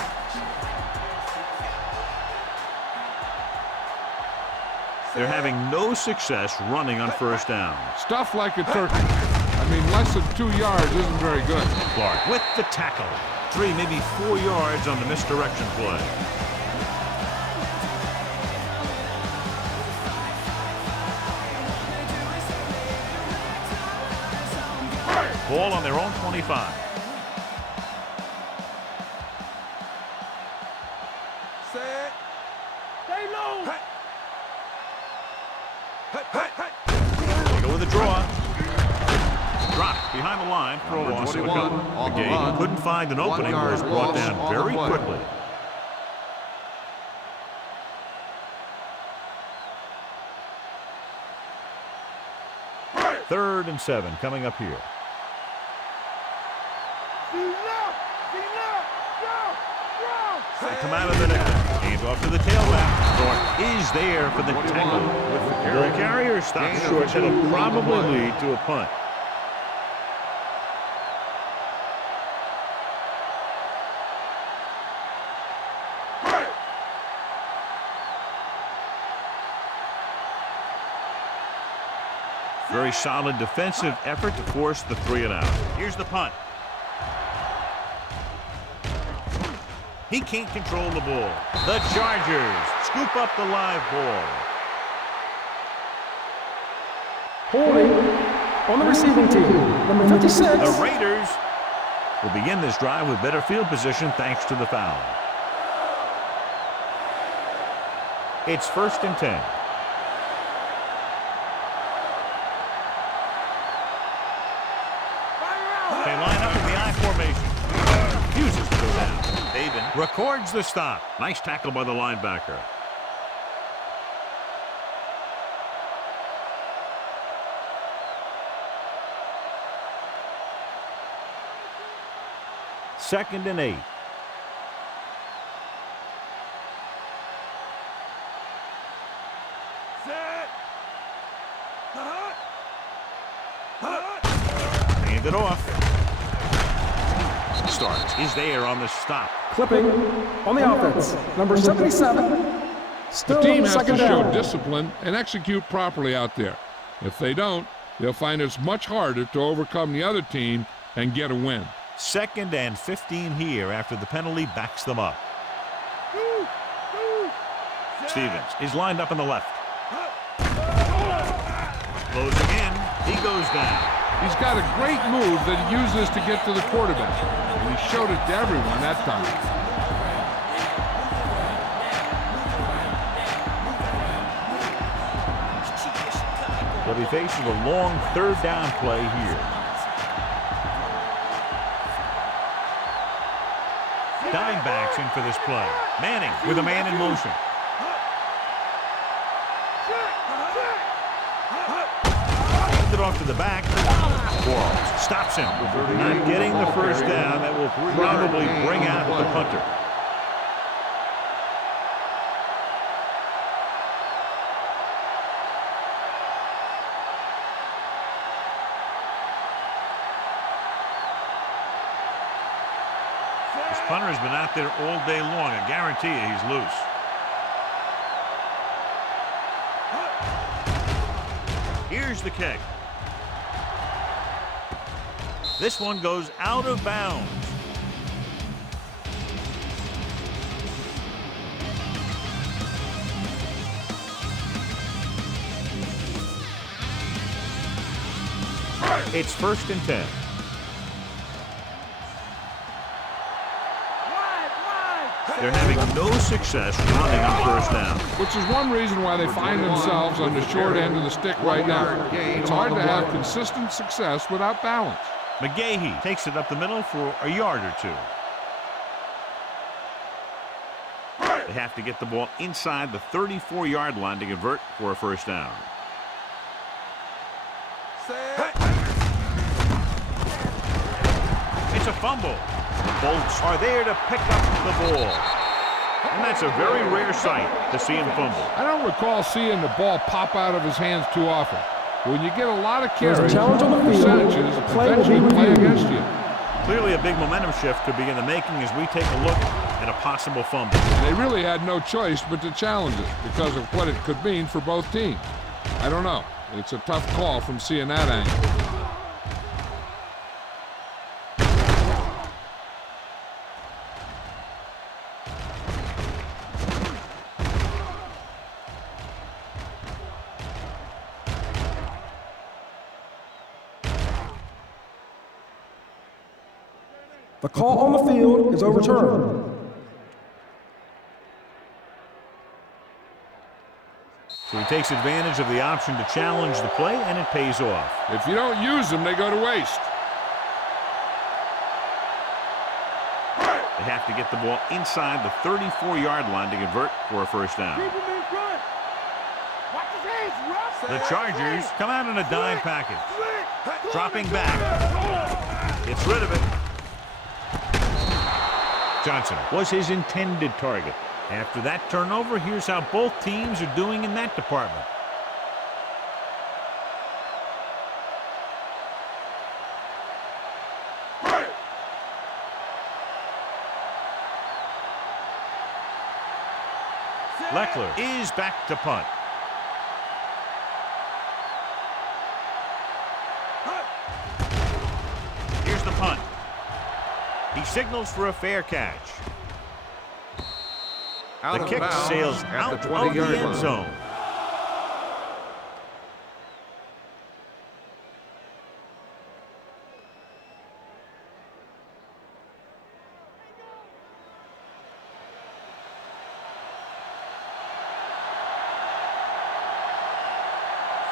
They're having no success running on first down. Stuff like a turkey. I mean, less than 2 yards isn't very good. Clark with the tackle. 3, maybe 4 yards on the misdirection play. Ball on their own 25. Set. Stay low. They go with a draw. Dropped behind the line for a loss of a couple. McGee couldn't find an opening, but was brought down very quickly. Third and 7 coming up here. Come out of the net. Hands off to the tailback. Thorne is there for the tackle. The carrier stops short. That'll probably lead to a punt. Very solid defensive effort to force the 3 and out. Here's the punt. He can't control the ball. The Chargers scoop up the live ball. Holding on the receiving team, number 56. The Raiders will begin this drive with better field position thanks to the foul. It's 1st and 10. They line up in the I formation. Refuses to go down. David records the stop. Nice tackle by the linebacker. Second and 8. Hand it off. Starks is there on the stop. Clipping on the offense, number 77. Still The team has to second show down. discipline and execute properly out there. If they don't, they'll find it's much harder to overcome the other team and get a win. 2nd and 15 here after the penalty backs them up. Stevens is lined up on the left. Closing in. He goes down. He's got a great move that he uses to get to the quarterback, and he showed it to everyone that time. They'll be facing a long 3rd down play here. Dimebacks in for this play. Manning with a man in motion. Hands it off to the back. Quarles stops him. Not getting the first down. That will probably bring out the punter. This punter has been out there all day long. I guarantee you he's loose. Here's the kick. This one goes out of bounds. It's 1st and 10. They're having no success running on 1st down. Which is one reason why they find themselves on the short end of the stick right now. It's hard to have consistent success without balance. McGahee takes it up the middle for a yard or two. They have to get the ball inside the 34-yard line to convert for a 1st down. It's a fumble. The Bolts are there to pick up the ball. And that's a very rare sight to see him fumble. I don't recall seeing the ball pop out of his hands too often. When you get a lot of There's a carries, challenge on the field. percentages The play will be eventually play reviewed. against you. Clearly a big momentum shift could be in the making as we take a look at a possible fumble. They really had no choice but to challenge it because of what it could mean for both teams. I don't know. It's a tough call from seeing that angle. The call on the field is overturned. So he takes advantage of the option to challenge the play, and it pays off. If you don't use them, they go to waste. They have to get the ball inside the 34-yard line to convert for a 1st down. The Chargers come out in a dime package. Dropping back. Gets rid of it. Johnson was his intended target. After that turnover, here's how both teams are doing in that department. Leckler is back to punt. Here's the punt. He signals for a fair catch. The kick sails out of the end zone.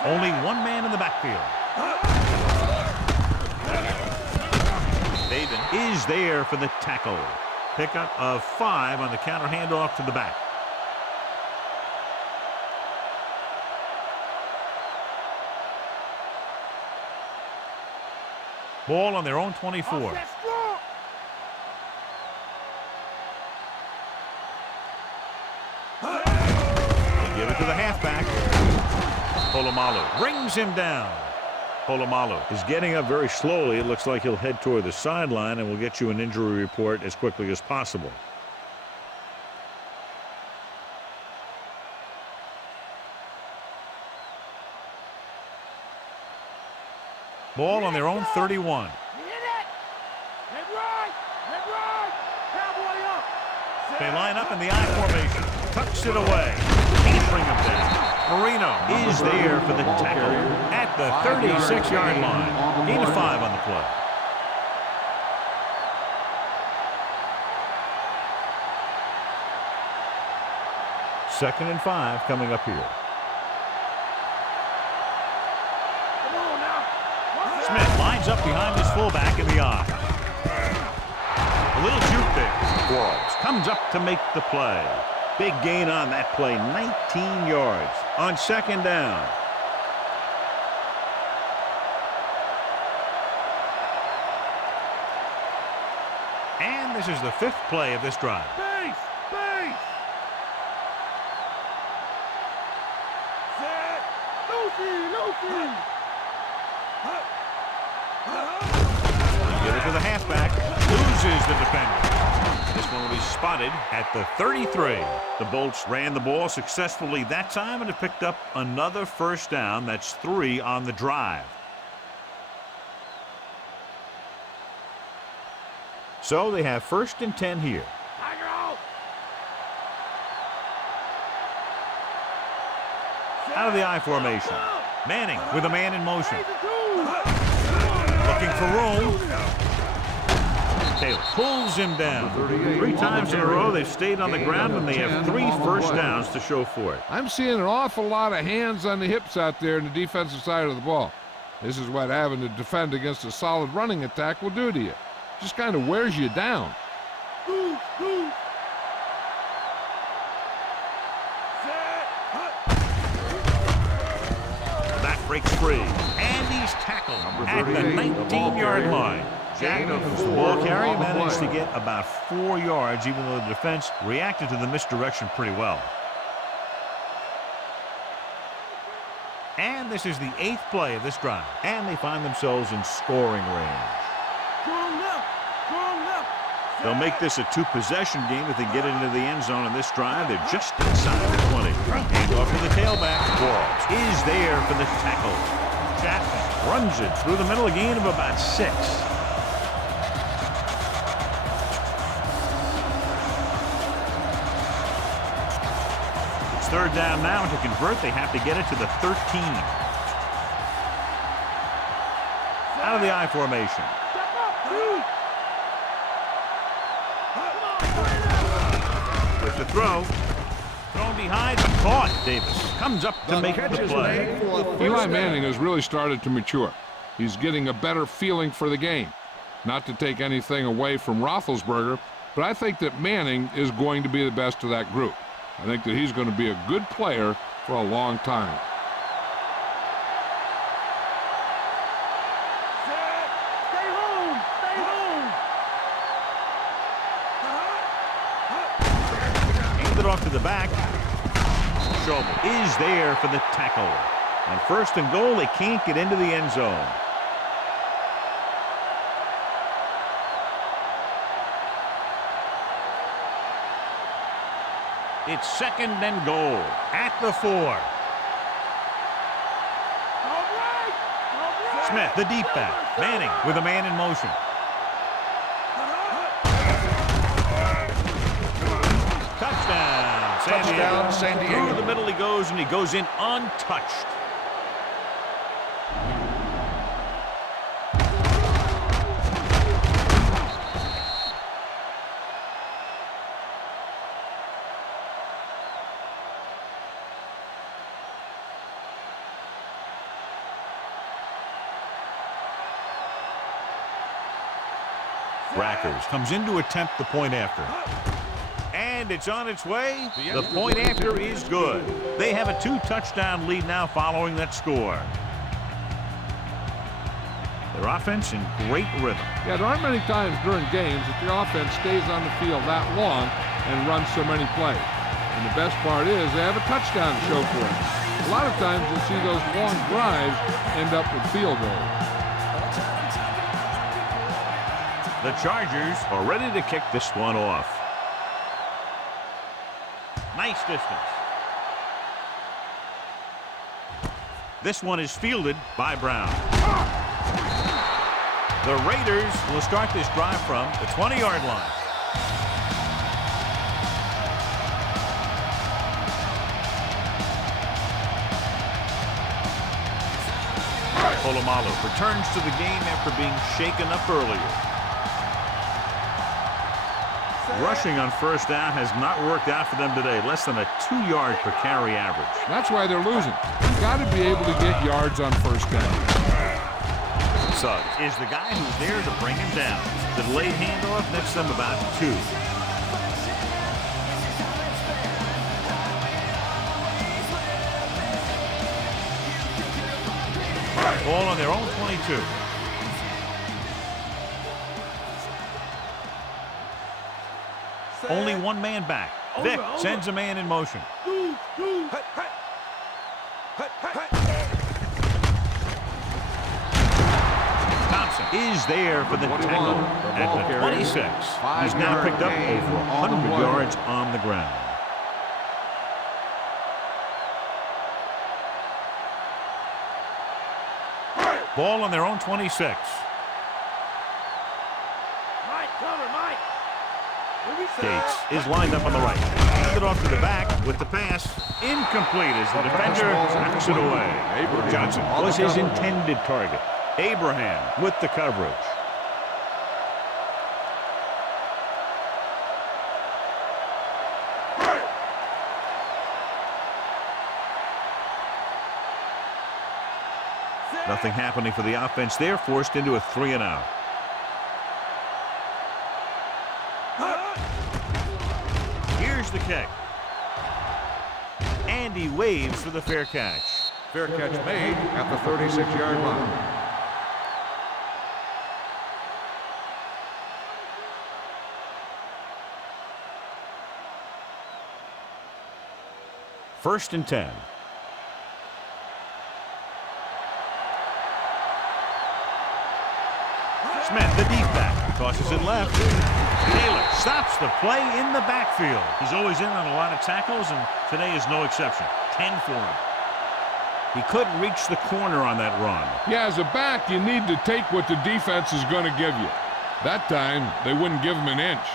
Only one man in the backfield. David is there for the tackle. Pickup of 5 on the counter handoff to the back. Ball on their own 24. They give it to the halfback. Polamalu brings him down. Polamalu is getting up very slowly. It looks like he'll head toward the sideline, and we'll get you an injury report as quickly as possible. Ball on their own 31. They line up in the I formation. Tucks it away. Can't bring him down. Marino is there for the tackle at the 36-yard line. Gain of 5 on the play. Second and 5 coming up here. Smith lines up behind his fullback in the I. A little juke there. Quarles comes up to make the play. Big gain on that play, 19 yards on second down. And this is the 5th play of this drive. Base! Base! Set! Lucy! Give it to the halfback. Loses the defender. This one will be spotted at the 33. The Bolts ran the ball successfully that time and have picked up another first down. That's 3 on the drive. So they have 1st and 10 here. Out of the I formation. Manning with a man in motion. Looking for room. Taylor pulls him down. 3 times in a row they've stayed on the ground, and they have 3 first downs to show for it. I'm seeing an awful lot of hands on the hips out there in the defensive side of the ball. This is what having to defend against a solid running attack will do to you. Just kind of wears you down. The back breaks free, and he's tackled at the 19-yard line. Jack, the ball carrier, managed to get about 4 yards, even though the defense reacted to the misdirection pretty well. And this is the 8th play of this drive, and they find themselves in scoring range. They'll make this a 2-possession game if they get into the end zone in this drive. They're just inside the 20. Hand off to the tailback. Quarles is there for the tackle. Chapman runs it through the middle, a gain of about 6. It's 3rd down now, and to convert, they have to get it to the 13. Out of the I formation. With the throw. Thrown behind, but caught. Davis comes up to make the play. Eli Manning has really started to mature. He's getting a better feeling for the game. Not to take anything away from Roethlisberger, but I think that Manning is going to be the best of that group. I think that he's going to be a good player for a long time. Stay home! Hand it off to the back. Schobel is there for the tackle. On 1st and goal, they can't get into the end zone. It's 2nd and goal at the 4. Smith, the deep back. Manning with a man in motion. Touchdown. Touchdown, San Diego. Through the middle he goes, and he goes in untouched. Rackers comes in to attempt the point after. And it's on its way. The point after is good. They have a 2-touchdown lead now following that score. Their offense in great rhythm. Yeah, there aren't many times during games that the offense stays on the field that long and runs so many plays. And the best part is they have a touchdown to show for it. A lot of times you'll see those long drives end up with field goals. The Chargers are ready to kick this one off. Nice distance. This one is fielded by Brown. The Raiders will start this drive from the 20-yard line. Polamalu returns to the game after being shaken up earlier. Rushing on first down has not worked out for them today. Less than a 2-yard per carry average. That's why they're losing. You've got to be able to get yards on first down. Suggs is the guy who's there to bring him down. The delayed handoff nets them about 2. Ball on their own 22. Only one man back. Vick sends a man in motion. Thompson is there for the tackle at the 26. He's now picked up over 100 yards on the ground. Ball on their own 26. Gates is lined up on the right. Handed off to the back with the pass. Incomplete as the defender knocks it away. Johnson was his intended target. Abraham with the coverage. Nothing happening for the offense. They're forced into a 3-and-out. Here's the kick. And he waves for the fair catch. Fair catch made at the 36-yard line. First and 10. Smith, the deep back, tosses it left. Taylor stops the play in the backfield. He's always in on a lot of tackles, and today is no exception. 10 for him. He couldn't reach the corner on that run. Yeah, as a back, you need to take what the defense is going to give you. That time, they wouldn't give him an inch.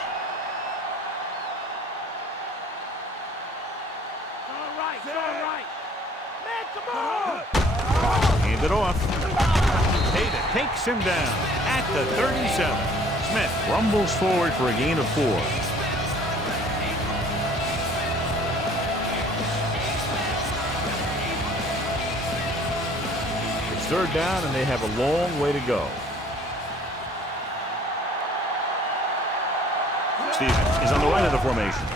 Hand it off. Hayden takes him down at the 37. Smith rumbles forward for a gain of 4. It's third down, and they have a long way to go. Stevens is on the right of the formation.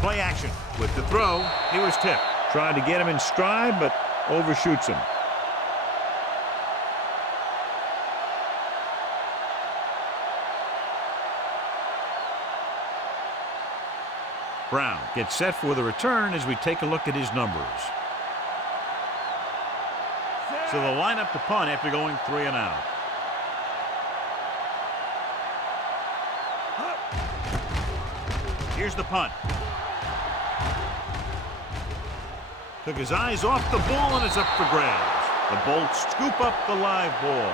Play action with the throw. He was tipped. Tried to get him in stride, but overshoots him. Brown gets set for the return as we take a look at his numbers. So they'll line up to punt after going 3-and-out. Here's the punt. Took his eyes off the ball, and it's up for grabs. The Bolts scoop up the live ball.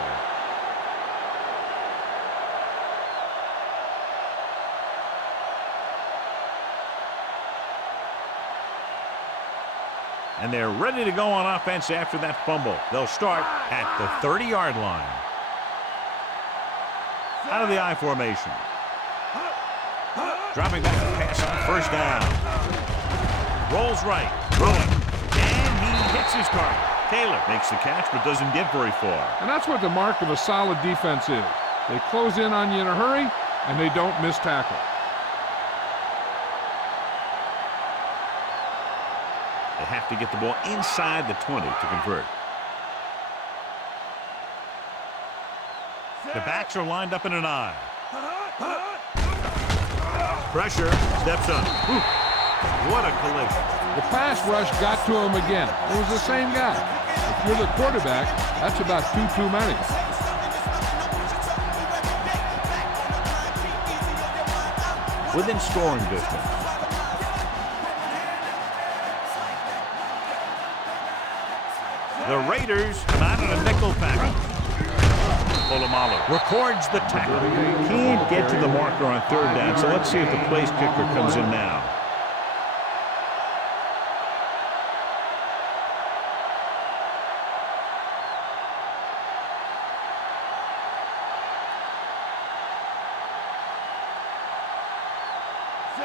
And they're ready to go on offense after that fumble. They'll start at the 30-yard line. Out of the I formation. Dropping back to pass on first down. Rolls right. Rolling. And he hits his target. Taylor makes the catch but doesn't get very far. And that's what the mark of a solid defense is. They close in on you in a hurry, and they don't miss tackle. They have to get the ball inside the 20 to convert. The backs are lined up in an I. Pressure, steps up. Ooh, what a collision. The pass rush got to him again. It was the same guy. If you're the quarterback, that's about two too many. Within scoring distance. The Raiders come out in a nickel package. Polamalu records the tackle. Can't get to the marker on third down, so let's see if the place kicker comes in now.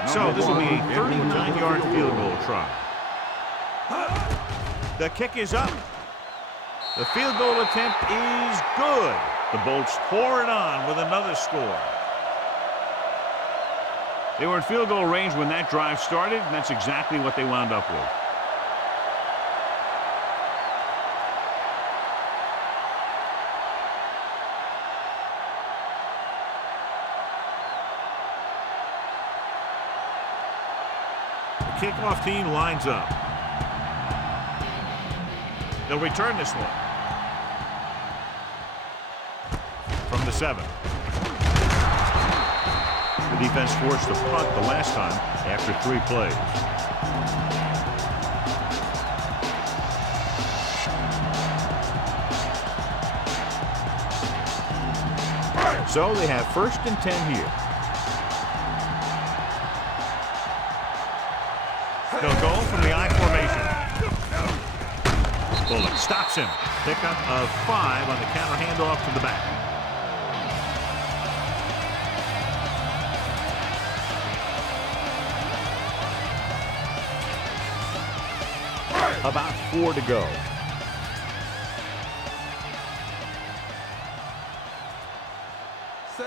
So this will be a 39-yard field goal try. The kick is up. The field goal attempt is good. The Bolts pour it on with another score. They were in field goal range when that drive started, and that's exactly what they wound up with. The kickoff team lines up. They'll return this one. From the 7. The defense forced a punt the last time after 3 plays. So they have 1st and 10 here. They'll go from the I formation. Bullock stops him. Pickup of 5 on the counter handoff to the back. About 4 to go.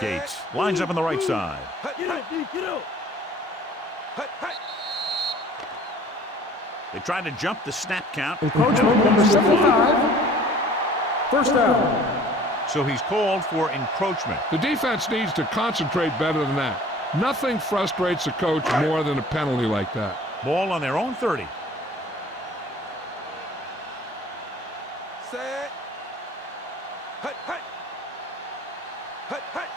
Gates lines up on the right side. They try to jump the snap count. Encroachment number 75. First down. So he's called for encroachment. The defense needs to concentrate better than that. Nothing frustrates a coach more than a penalty like that. Ball on their own 30. Set. Hut, hut. Hut, hut.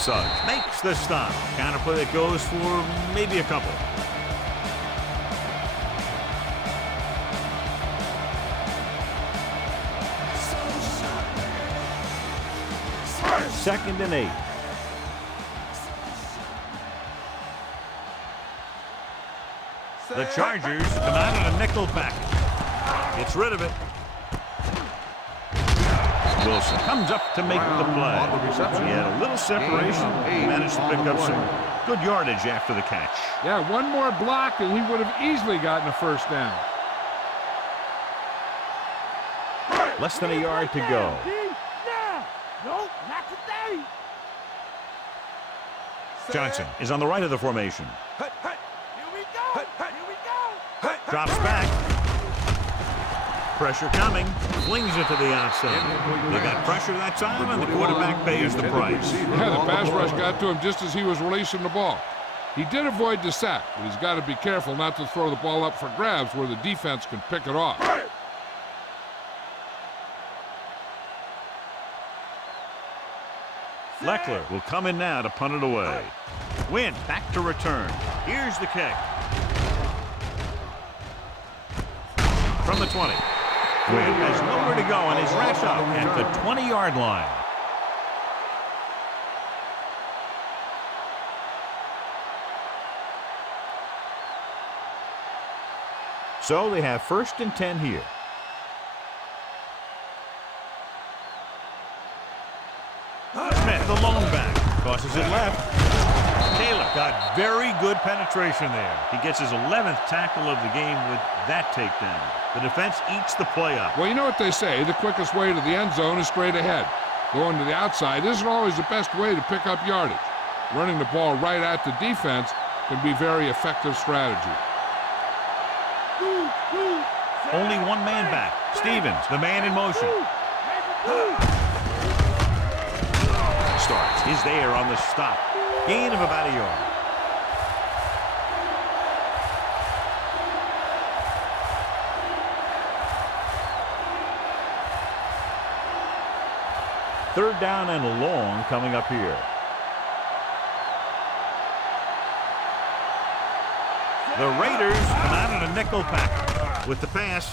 Suggs makes the stop. Counter play that goes for maybe a couple. Second and 8. The Chargers come out in a nickel package. Gets rid of it. Wilson comes up to make the play. On the reception. He had a little separation. He managed to pick up some good yardage after the catch. Yeah, one more block and he would have easily gotten a first down. Less than a yard to go. Johnson is on the right of the formation. Drops back. Pressure coming. Flings it to the outside. They got pressure that time, and the quarterback pays the price. Yeah, the pass rush got to him just as he was releasing the ball. He did avoid the sack, but he's got to be careful not to throw the ball up for grabs where the defense can pick it off. Leckler will come in now to punt it away. Wynn back to return. Here's the kick. From the 20. Wynn has nowhere to go and is wrapped up at the 20-yard line. So they have 1st and 10 here. Smith, the lone back, tosses it left. Taylor got very good penetration there. He gets his 11th tackle of the game with that takedown. The defense eats the play up. Well, you know what they say, the quickest way to the end zone is straight ahead. Going to the outside isn't always the best way to pick up yardage. Running the ball right at the defense can be very effective strategy. Only one man back. Stevens, the man in motion. Starks is there on the stop. Gain of about a yard. Third down and long coming up here. The Raiders come out in a nickel pack with the pass.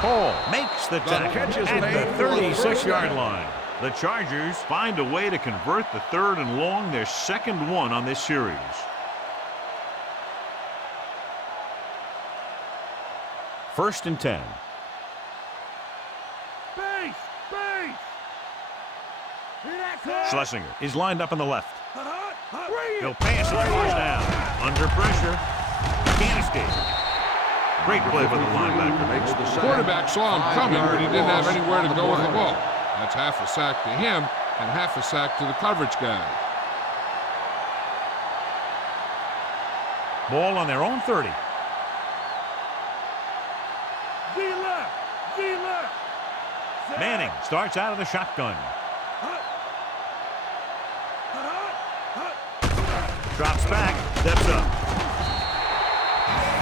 Hall makes the tackle at the 36-yard line. The Chargers find a way to convert the 3rd and long, their 2nd one on this series. First and 10. Schlesinger is lined up on the left. He'll pass it first down. Under pressure. Can't escape. Great play for the linebacker. The quarterback saw him coming, but he didn't have anywhere to go with the ball. That's half a sack to him and half a sack to the coverage guy. Ball on their own 30. Manning starts out of the shotgun. Drops back, steps up.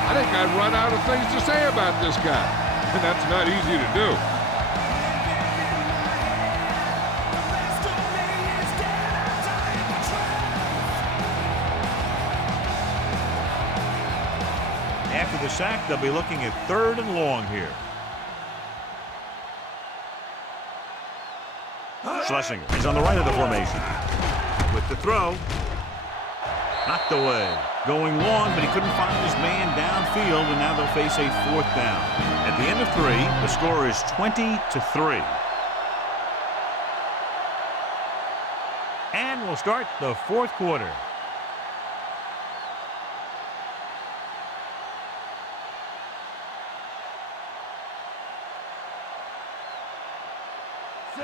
I think I'd run out of things to say about this guy, and that's not easy to do. After the sack, they'll be looking at 3rd and long here. Schlesinger is on the right of the formation. With the throw. Knocked away. Going long, but he couldn't find his man downfield, and now they'll face a 4th down. At the end of 3, the score is 20-3. And we'll start the 4th quarter.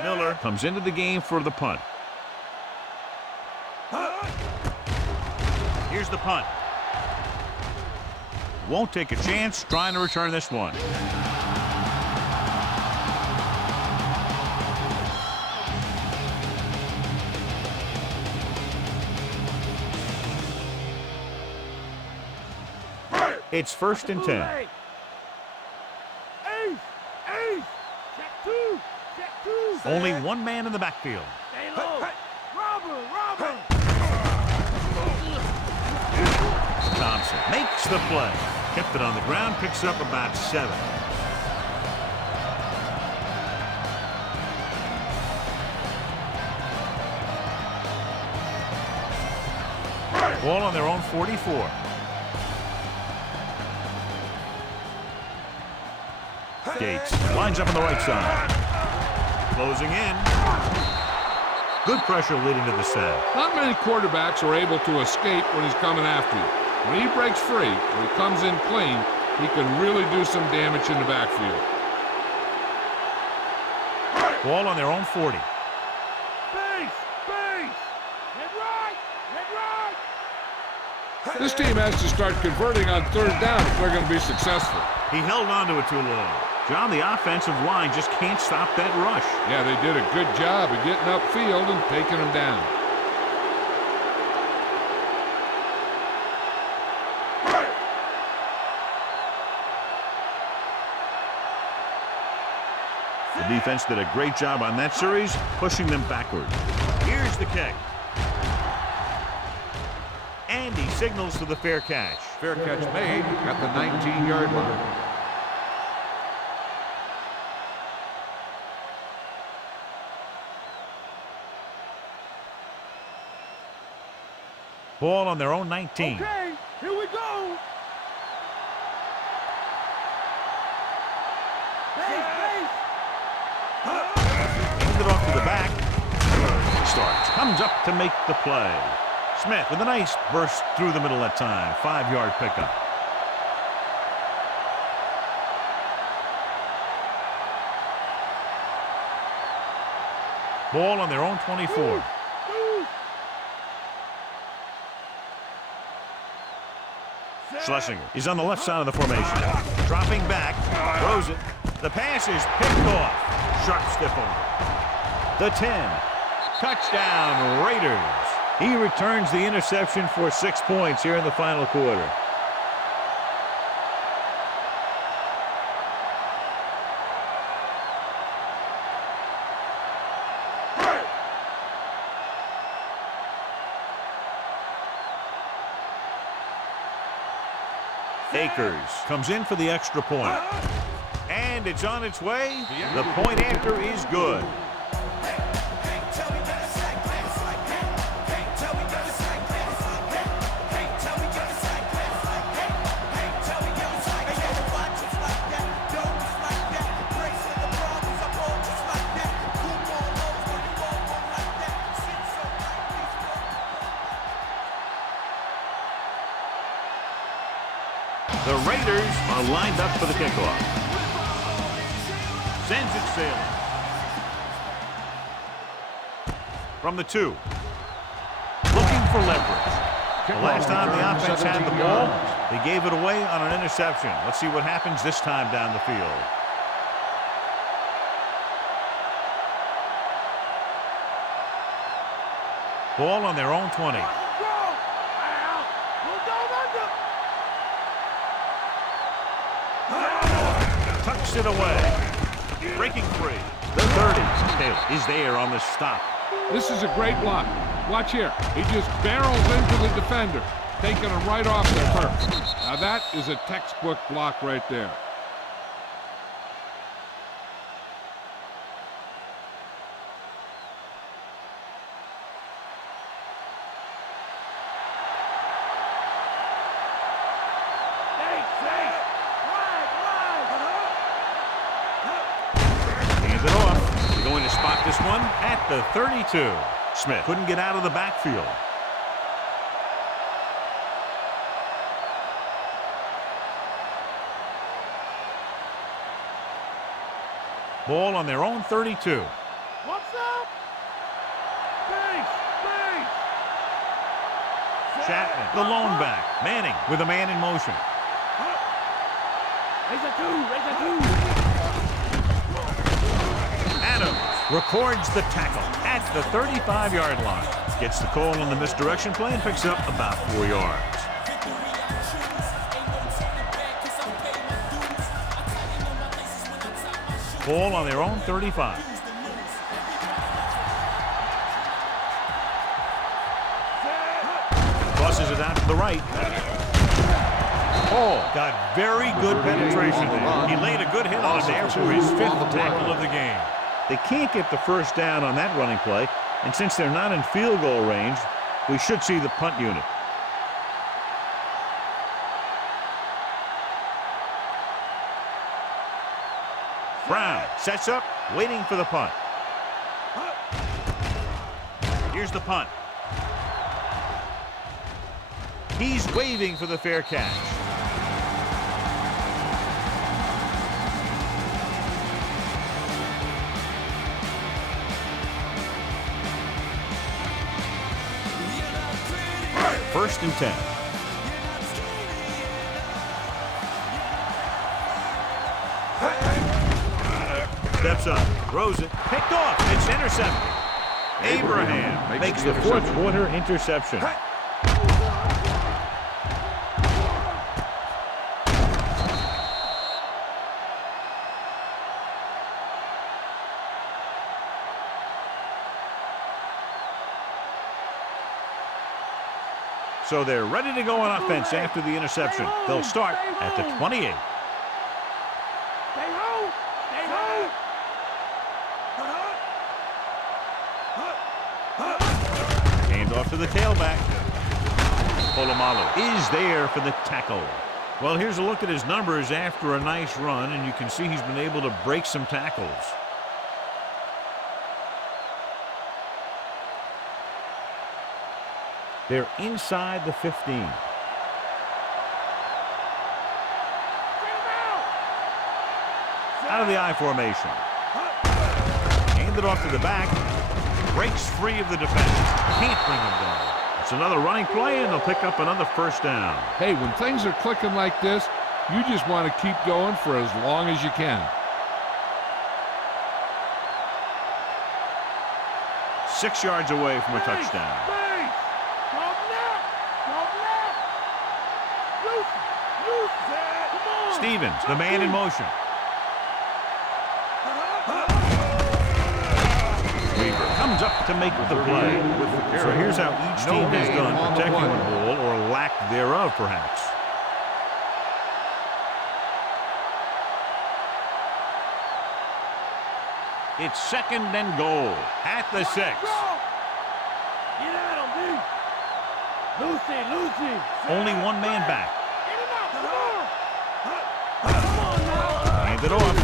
Miller comes into the game for the punt. Here's the punt. Won't take a chance trying to return this one. It's 1st and 10. Only one man in the backfield. Thompson makes the play. Kept it on the ground, picks up about 7. Ball on their own 44. Gates lines up on the right side. Closing in. Good pressure leading to the sack. Not many quarterbacks are able to escape when he's coming after you. When he breaks free, or he comes in clean, he can really do some damage in the backfield. Ball on their own 40. This team has to start converting on 3rd down if they're going to be successful. He held on to it too long. John, the offensive line just can't stop that rush. Yeah, they did a good job of getting upfield and taking them down. The defense did a great job on that series, pushing them backward. Here's the kick. And he signals to the fair catch. Fair catch made at the 19-yard line. Ball on their own 19. Okay, here we go. comes up to make the play. Smith with a nice burst through the middle that time. 5-yard pickup. Ball on their own 24. Schlesinger, he's on the left side of the formation. Dropping back, throws it. The pass is picked off. Sharp stiff on it. The 10. Touchdown, Raiders. He returns the interception for 6 points here in the final quarter. Akers comes in for the extra point. And it's on its way. The point after is good. The Raiders are lined up for the kickoff. Sends it sailing. From the 2. Looking for leverage. The last time the offense had the ball, they gave it away on an interception. Let's see what happens this time down the field. Ball on their own 20. Tucks it away. Breaking free. The 30. Taylor is there on the stop. This is a great block. Watch here. He just barrels into the defender, taking him right off the turf. Now that is a textbook block right there. This one at the 32. Smith couldn't get out of the backfield. Ball on their own 32. What's up? Chapman, the lone back. Manning with a man in motion. Adams records the tackle at the 35-yard line. Gets the call on the misdirection play and picks up about 4 yards. Ball on their own 35. Tosses it out to the right. Oh, got very good penetration there. He laid a good hit on it there for his 5th tackle of the game. They can't get the first down on that running play, and since they're not in field goal range, we should see the punt unit. Brown sets up, waiting for the punt. Here's the punt. He's waving for the fair catch. First and 10. Steps up, throws it, picked off, it's intercepted. Abraham makes the 4th quarter interception. So they're ready to go on offense after the interception. They'll start at the 28. Hand off to the tailback. Polamalu is there for the tackle. Well, here's a look at his numbers after a nice run, and you can see he's been able to break some tackles. They're inside the 15. Out of the I formation. Handed off to the back. Breaks free of the defense. Can't bring him down. It's another running play, and they'll pick up another first down. Hey, when things are clicking like this, you just want to keep going for as long as you can. 6 yards away from a touchdown. Stevens, the man in motion. Weaver comes up to make the play. So here's how each team has done protecting the ball, or lack thereof, perhaps. It's 2nd and goal at the 6. Get at him, D. Lucy. Only one man back. Come on now. Hand it off.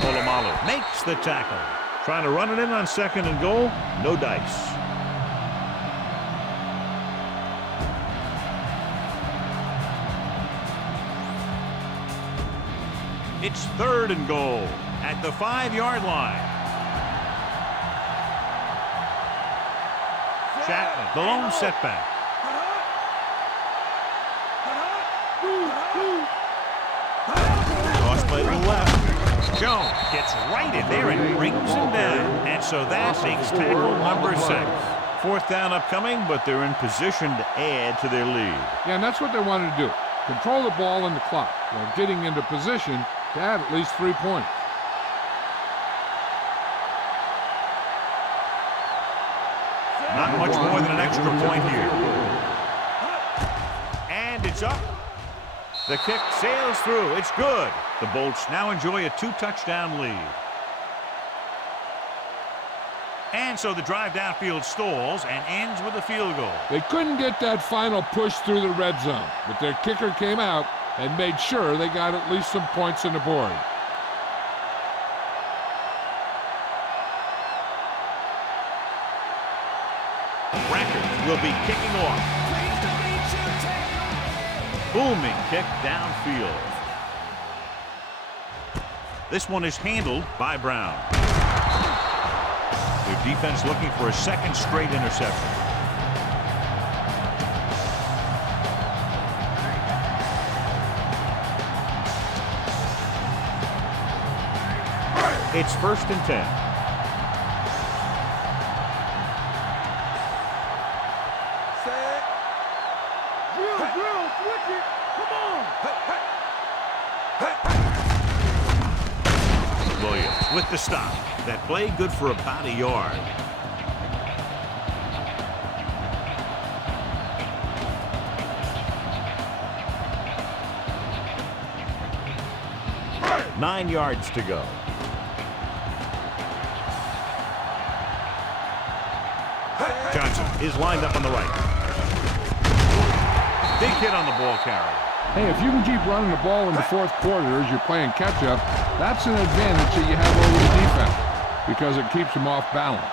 Polamalu makes the tackle. Trying to run it in on 2nd and goal. No dice. It's 3rd and goal at the 5-yard line. Chapman, the lone setback. Cross play to the left. Jones gets right in there and brings him down. And so that makes tackle number 6. 4th down upcoming, but they're in position to add to their lead. Yeah, and that's what they wanted to do. Control the ball and the clock while getting into position to add at least 3 points. Not much more than an extra point here. And it's up. The kick sails through. It's good. The Bolts now enjoy a 2-touchdown lead. And so the drive downfield stalls and ends with a field goal. They couldn't get that final push through the red zone, but their kicker came out and made sure they got at least some points on the board. Rackers will be kicking off. Booming kick downfield. This one is handled by Brown. Their defense looking for a 2nd straight interception. It's 1st and 10. Williams with the stop. That play good for about a yard. Nine yards to go. Johnson is lined up on the right. Big hit on the ball carrier. Hey, if you can keep running the ball in the 4th quarter as you're playing catch-up, that's an advantage that you have over the defense because it keeps them off balance.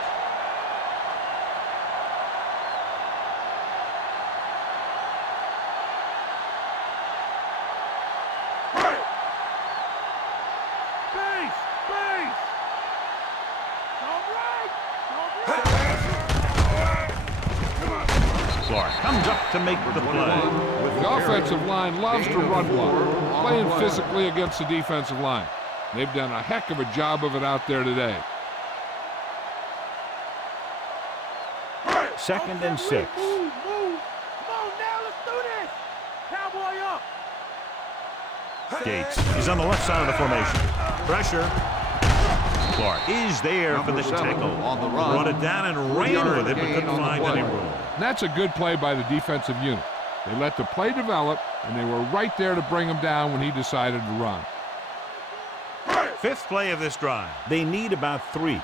Clark comes up to make the play. The offensive line loves to run block, playing physically against the defensive line. They've done a heck of a job of it out there today. 2nd and 6. Move. Come on now, let's do this. Cowboy up. Gates is on the left side of the formation. Pressure. Clark is there for the tackle. Brought it down and ran with it, but couldn't find any room. And that's a good play by the defensive unit. They let the play develop, and they were right there to bring him down when he decided to run. 5th play of this drive. They need about 3.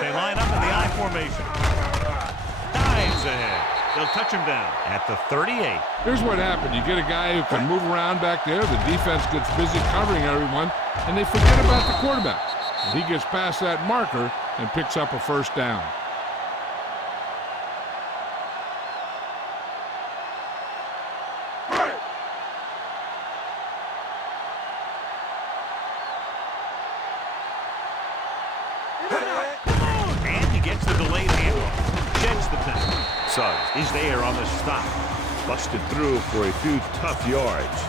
They line up in the I formation. Dives ahead. They'll touch him down at the 38. Here's what happened. You get a guy who can move around back there. The defense gets busy covering everyone, and they forget about the quarterback. He gets past that marker and picks up a 1st down. the tackle. Suggs is there on the stop. Busted through for a few tough yards.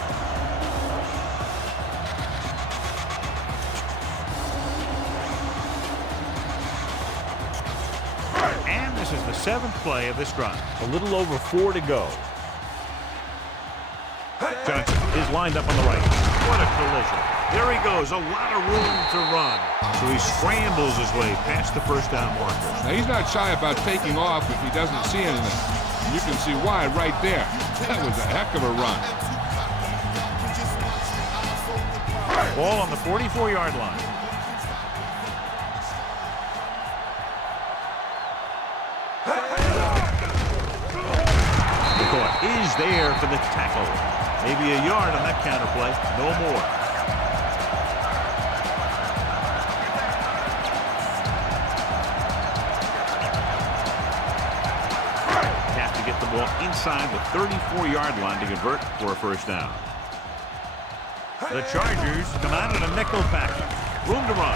And this is the 7th play of this drive. A little over 4 to go. Johnson is lined up on the right. What a collision. There he goes. A lot of room to run. So he scrambles his way past the first down marker. Now, he's not shy about taking off if he doesn't see anything. You can see why right there. That was a heck of a run. Ball on the 44-yard line. McCoy is there for the tackle. Maybe a yard on that counterplay. No more. Have to get the ball inside the 34-yard line to convert for a first down. The Chargers come out in a nickel package. Room to run.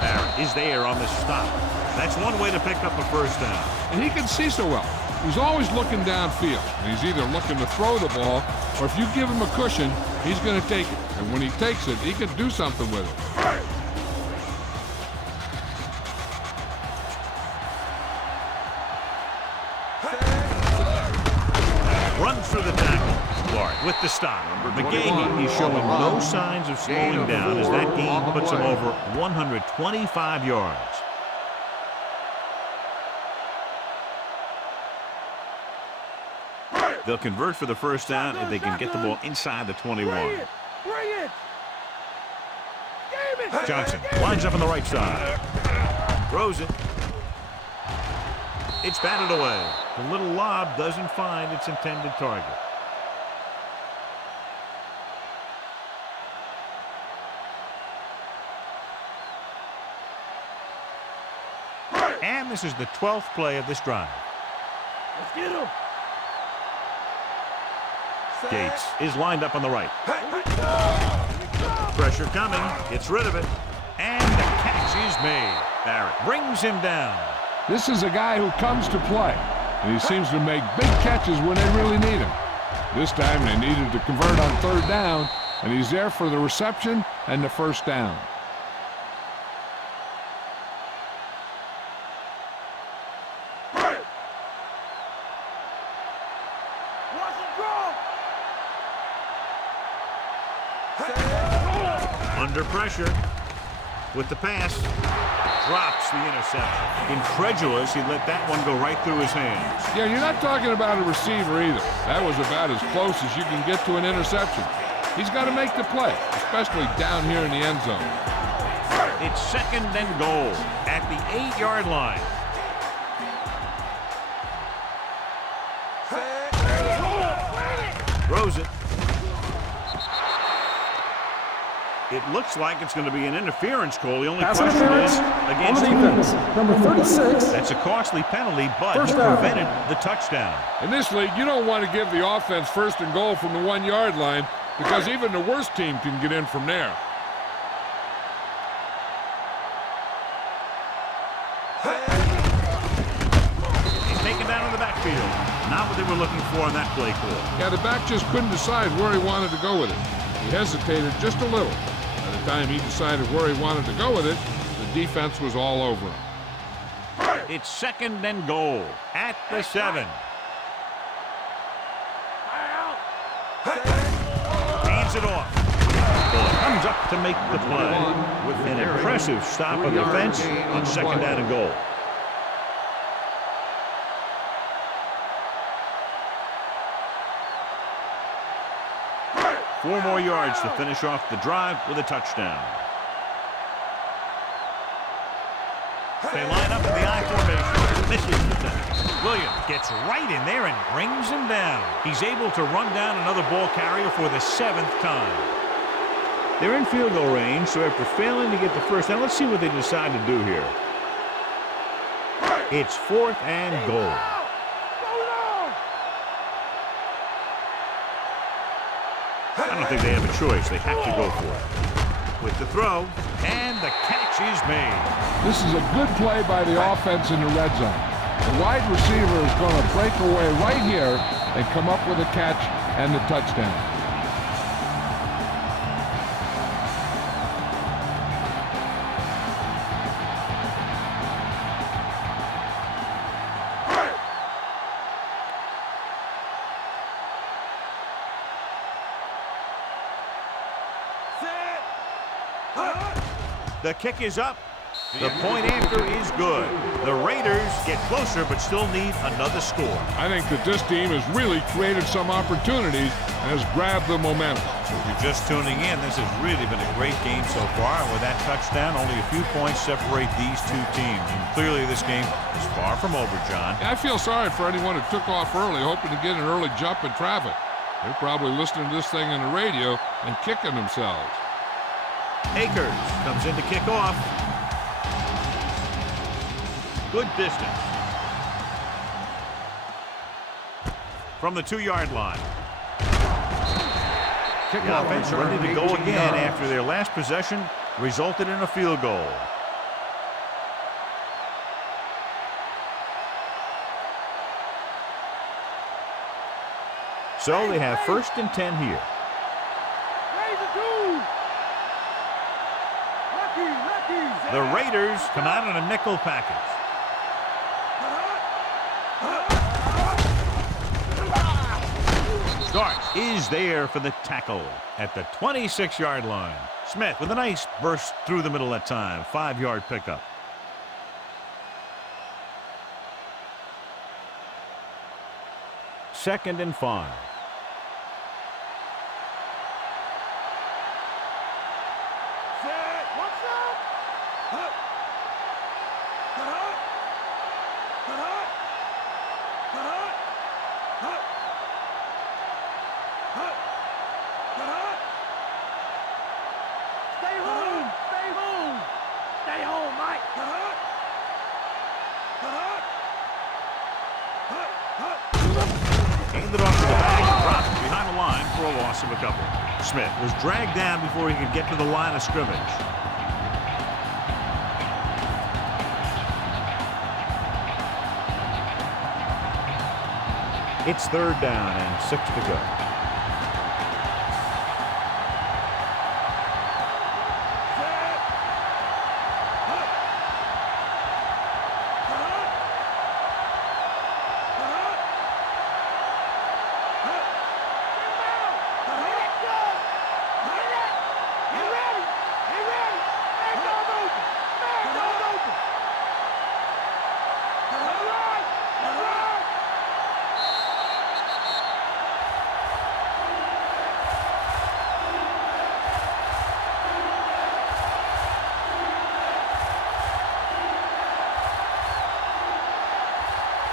Barrett is there on the stop. That's one way to pick up a first down. And he can see so well. He's always looking downfield. He's either looking to throw the ball, or if you give him a cushion, he's going to take it. And when he takes it, he can do something with it. Runs through the tackle. Clark with the stop. McGahee is showing no signs of slowing down as that gain puts him over 125 yards. They'll convert for the first down if they can get the ball inside the 21. Johnson lines up on the right side. Throws it. It's batted away. The little lob doesn't find its intended target. And this is the 12th play of this drive. Let's get him. Gates is lined up on the right. Pressure coming. Gets rid of it. And the catch is made. Barrett brings him down. This is a guy who comes to play, and he seems to make big catches when they really need him. This time they needed to convert on 3rd down, and he's there for the reception and the first down. Under pressure with the pass. Drops the interception. Incredulous, he let that one go right through his hands. Yeah, you're not talking about a receiver either. That was about as close as you can get to an interception. He's got to make the play, especially down here in the end zone. It's 2nd and goal at the 8-yard line. Throws it. It looks like it's going to be an interference call. The only Pass question interference is against on the defense. Number 36. That's a costly penalty, but First he down. prevented the touchdown. In this league, you don't want to give the offense 1st and goal from the 1-yard line because even the worst team can get in from there. He's taken down in the backfield. Not what they were looking for in that play call. Yeah, the back just couldn't decide where he wanted to go with it. He hesitated just a little. By the time he decided where he wanted to go with it, the defense was all over him. It's 2nd and goal at the 7. Hands it off. Comes up to make the play with an impressive stop of the defense on 2nd down and goal. Four more yards to finish off the drive with a touchdown. They line up in the I formation. Misses the tackle. Williams gets right in there and brings him down. He's able to run down another ball carrier for the 7th time. They're in field goal range, so after failing to get the first down, let's see what they decide to do here. It's 4th and goal. I don't think they have a choice. They have to go for it. With the throw, and the catch is made. This is a good play by the offense in the red zone. The wide receiver is going to break away right here and come up with a catch and the touchdown. The kick is up. The point after is good. The Raiders get closer but still need another score. I think that this team has really created some opportunities and has grabbed the momentum. If you're just tuning in, this has really been a great game so far. And with that touchdown, only a few points separate these two teams. And clearly this game is far from over, John. I feel sorry for anyone who took off early, hoping to get an early jump in traffic. They're probably listening to this thing on the radio and kicking themselves. Akers comes in to kick off. Good distance. From the 2-yard line. The offense ready to go again after their last possession resulted in a field goal. So they have 1st and 10 here. The Raiders come out on a nickel package. Starks is there for the tackle at the 26-yard line. Smith with a nice burst through the middle that time. 5-yard pickup. Second and 5. Handed off to the back, dropped behind the line for a loss of a couple. Smith was dragged down before he could get to the line of scrimmage. It's 3rd down and 6 to go.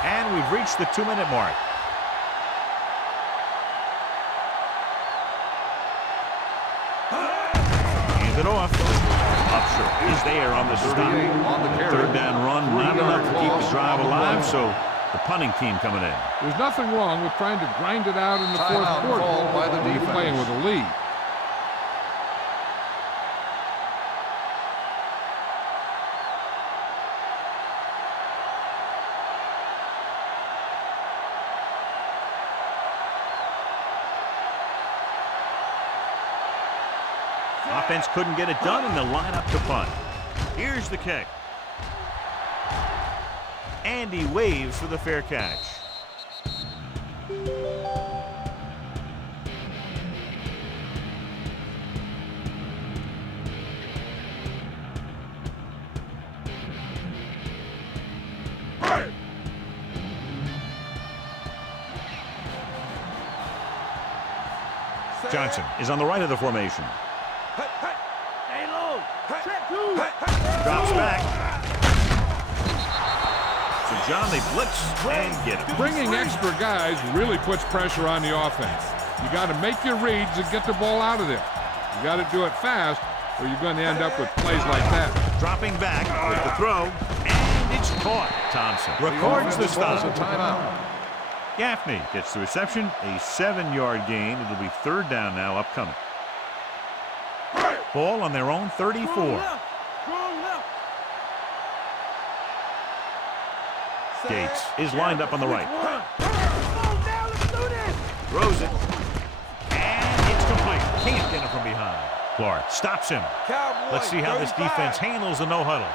And we've reached the 2-minute mark. Hand it off. Upshur is there on the stop. 3rd down run, not enough to keep the drive alive, so the punting team coming in. There's nothing wrong with trying to grind it out in the 4th quarter when you're playing with a lead. Offense couldn't get it done, and they'll line up to punt. Here's the kick. And he waves for the fair catch. Johnson is on the right of the formation. Drops back. So, John, they blitz and get him. Bringing extra guys really puts pressure on the offense. You got to make your reads and get the ball out of there. You got to do it fast, or you're going to end up with plays like that. Dropping back with the throw, and it's caught. Thompson records the stop. Timeout. Gaffney gets the reception, a 7-yard gain. It'll be 3rd down now upcoming. Ball on their own 34. Gates is lined up on the right. Throws it. And it's complete. Can't get it from behind. Clark stops him. Let's see how this defense handles the no-huddle.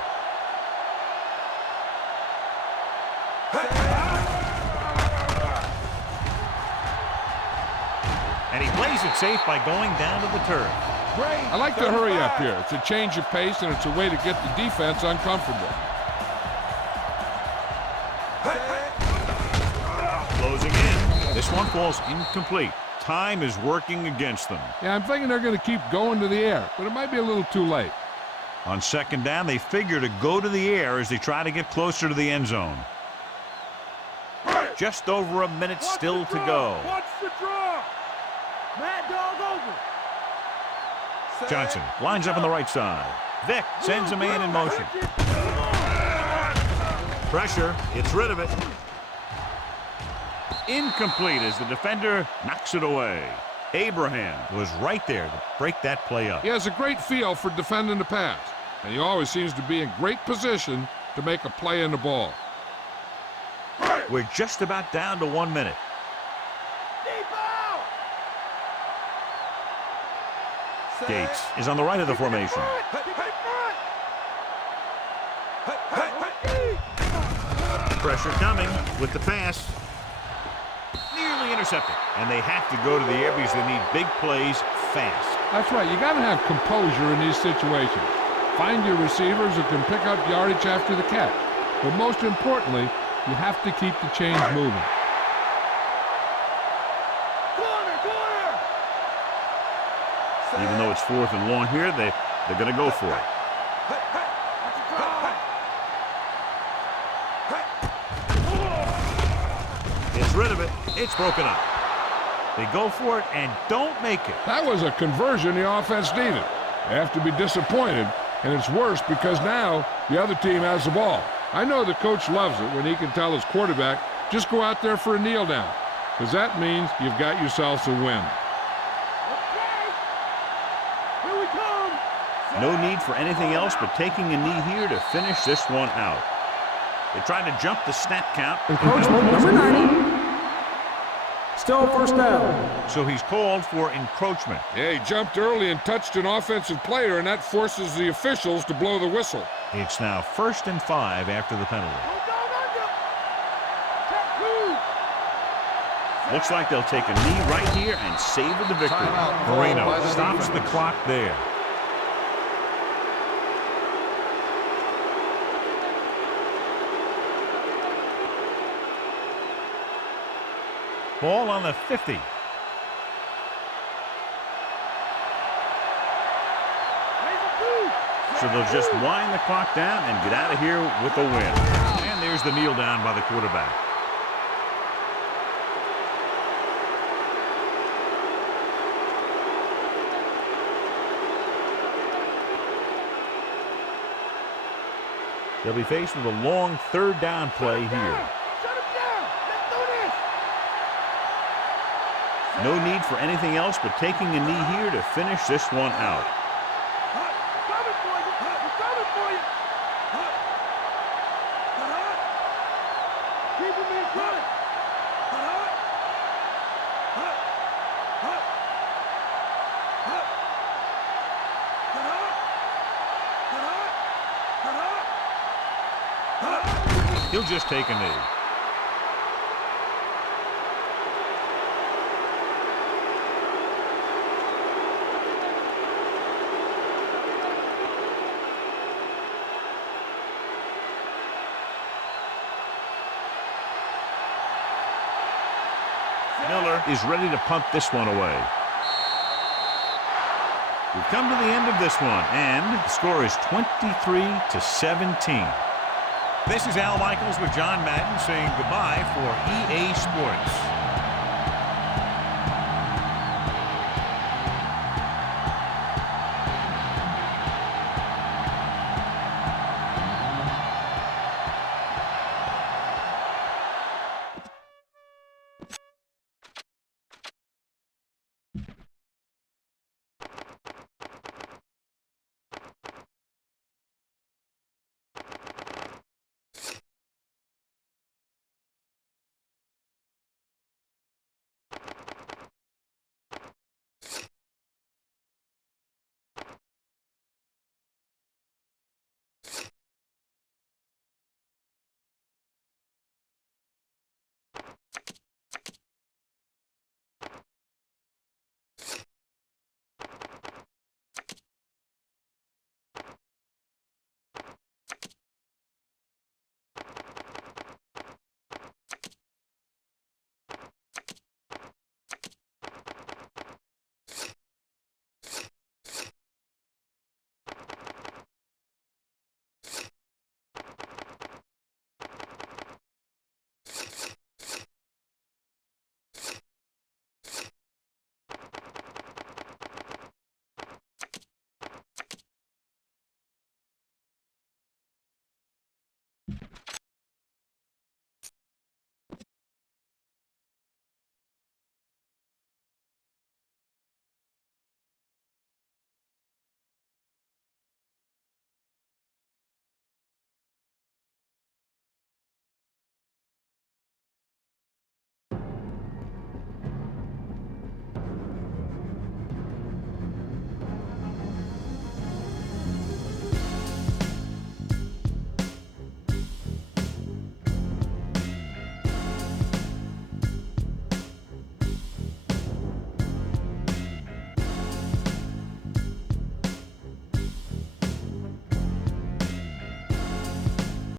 And he plays it safe by going down to the turf. I like to hurry up here. It's a change of pace, and it's a way to get the defense uncomfortable. Closing in. This one falls incomplete. Time is working against them. Yeah, I'm thinking they're going to keep going to the air, but it might be a little too late. On second down, they figure to go to the air as they try to get closer to the end zone. Just over a minute still to go. Watch the draw. Mad dog over. Johnson lines up on the right side. Vick sends a man in motion. Pressure, gets rid of it. Incomplete as the defender knocks it away. Abraham was right there to break that play up. He has a great feel for defending the pass, and he always seems to be in great position to make a play in the ball. We're just about down to 1 minute. Gates is on the right of the formation. Pressure coming with the pass. Nearly intercepted. And they have to go to the air because they need big plays fast. That's right. You got to have composure in these situations. Find your receivers who can pick up yardage after the catch. But most importantly, you have to keep the chains moving. Even though it's 4th and long here, they're going to go for it. Gets rid of it. It's broken up. They go for it and don't make it. That was a conversion the offense needed. They have to be disappointed, and it's worse because now the other team has the ball. I know the coach loves it when he can tell his quarterback, just go out there for a kneel down, because that means you've got yourselves a win. No need for anything else but taking a knee here to finish this one out. They try to jump the snap count. Encroachment number 90. Still first down. So he's called for encroachment. Yeah, he jumped early and touched an offensive player, and that forces the officials to blow the whistle. It's now 1st and 5 after the penalty. Looks like they'll take a knee right here and savor the victory. Moreno stops the clock there. Ball on the 50. So they'll just wind the clock down and get out of here with a win. And there's the kneel down by the quarterback. They'll be faced with a long 3rd down play here. No need for anything else but taking a knee here to finish this one out. He'll just take a knee. Miller is ready to punt this one away. We've come to the end of this one, and the score is 23-17. This is Al Michaels with John Madden saying goodbye for EA Sports.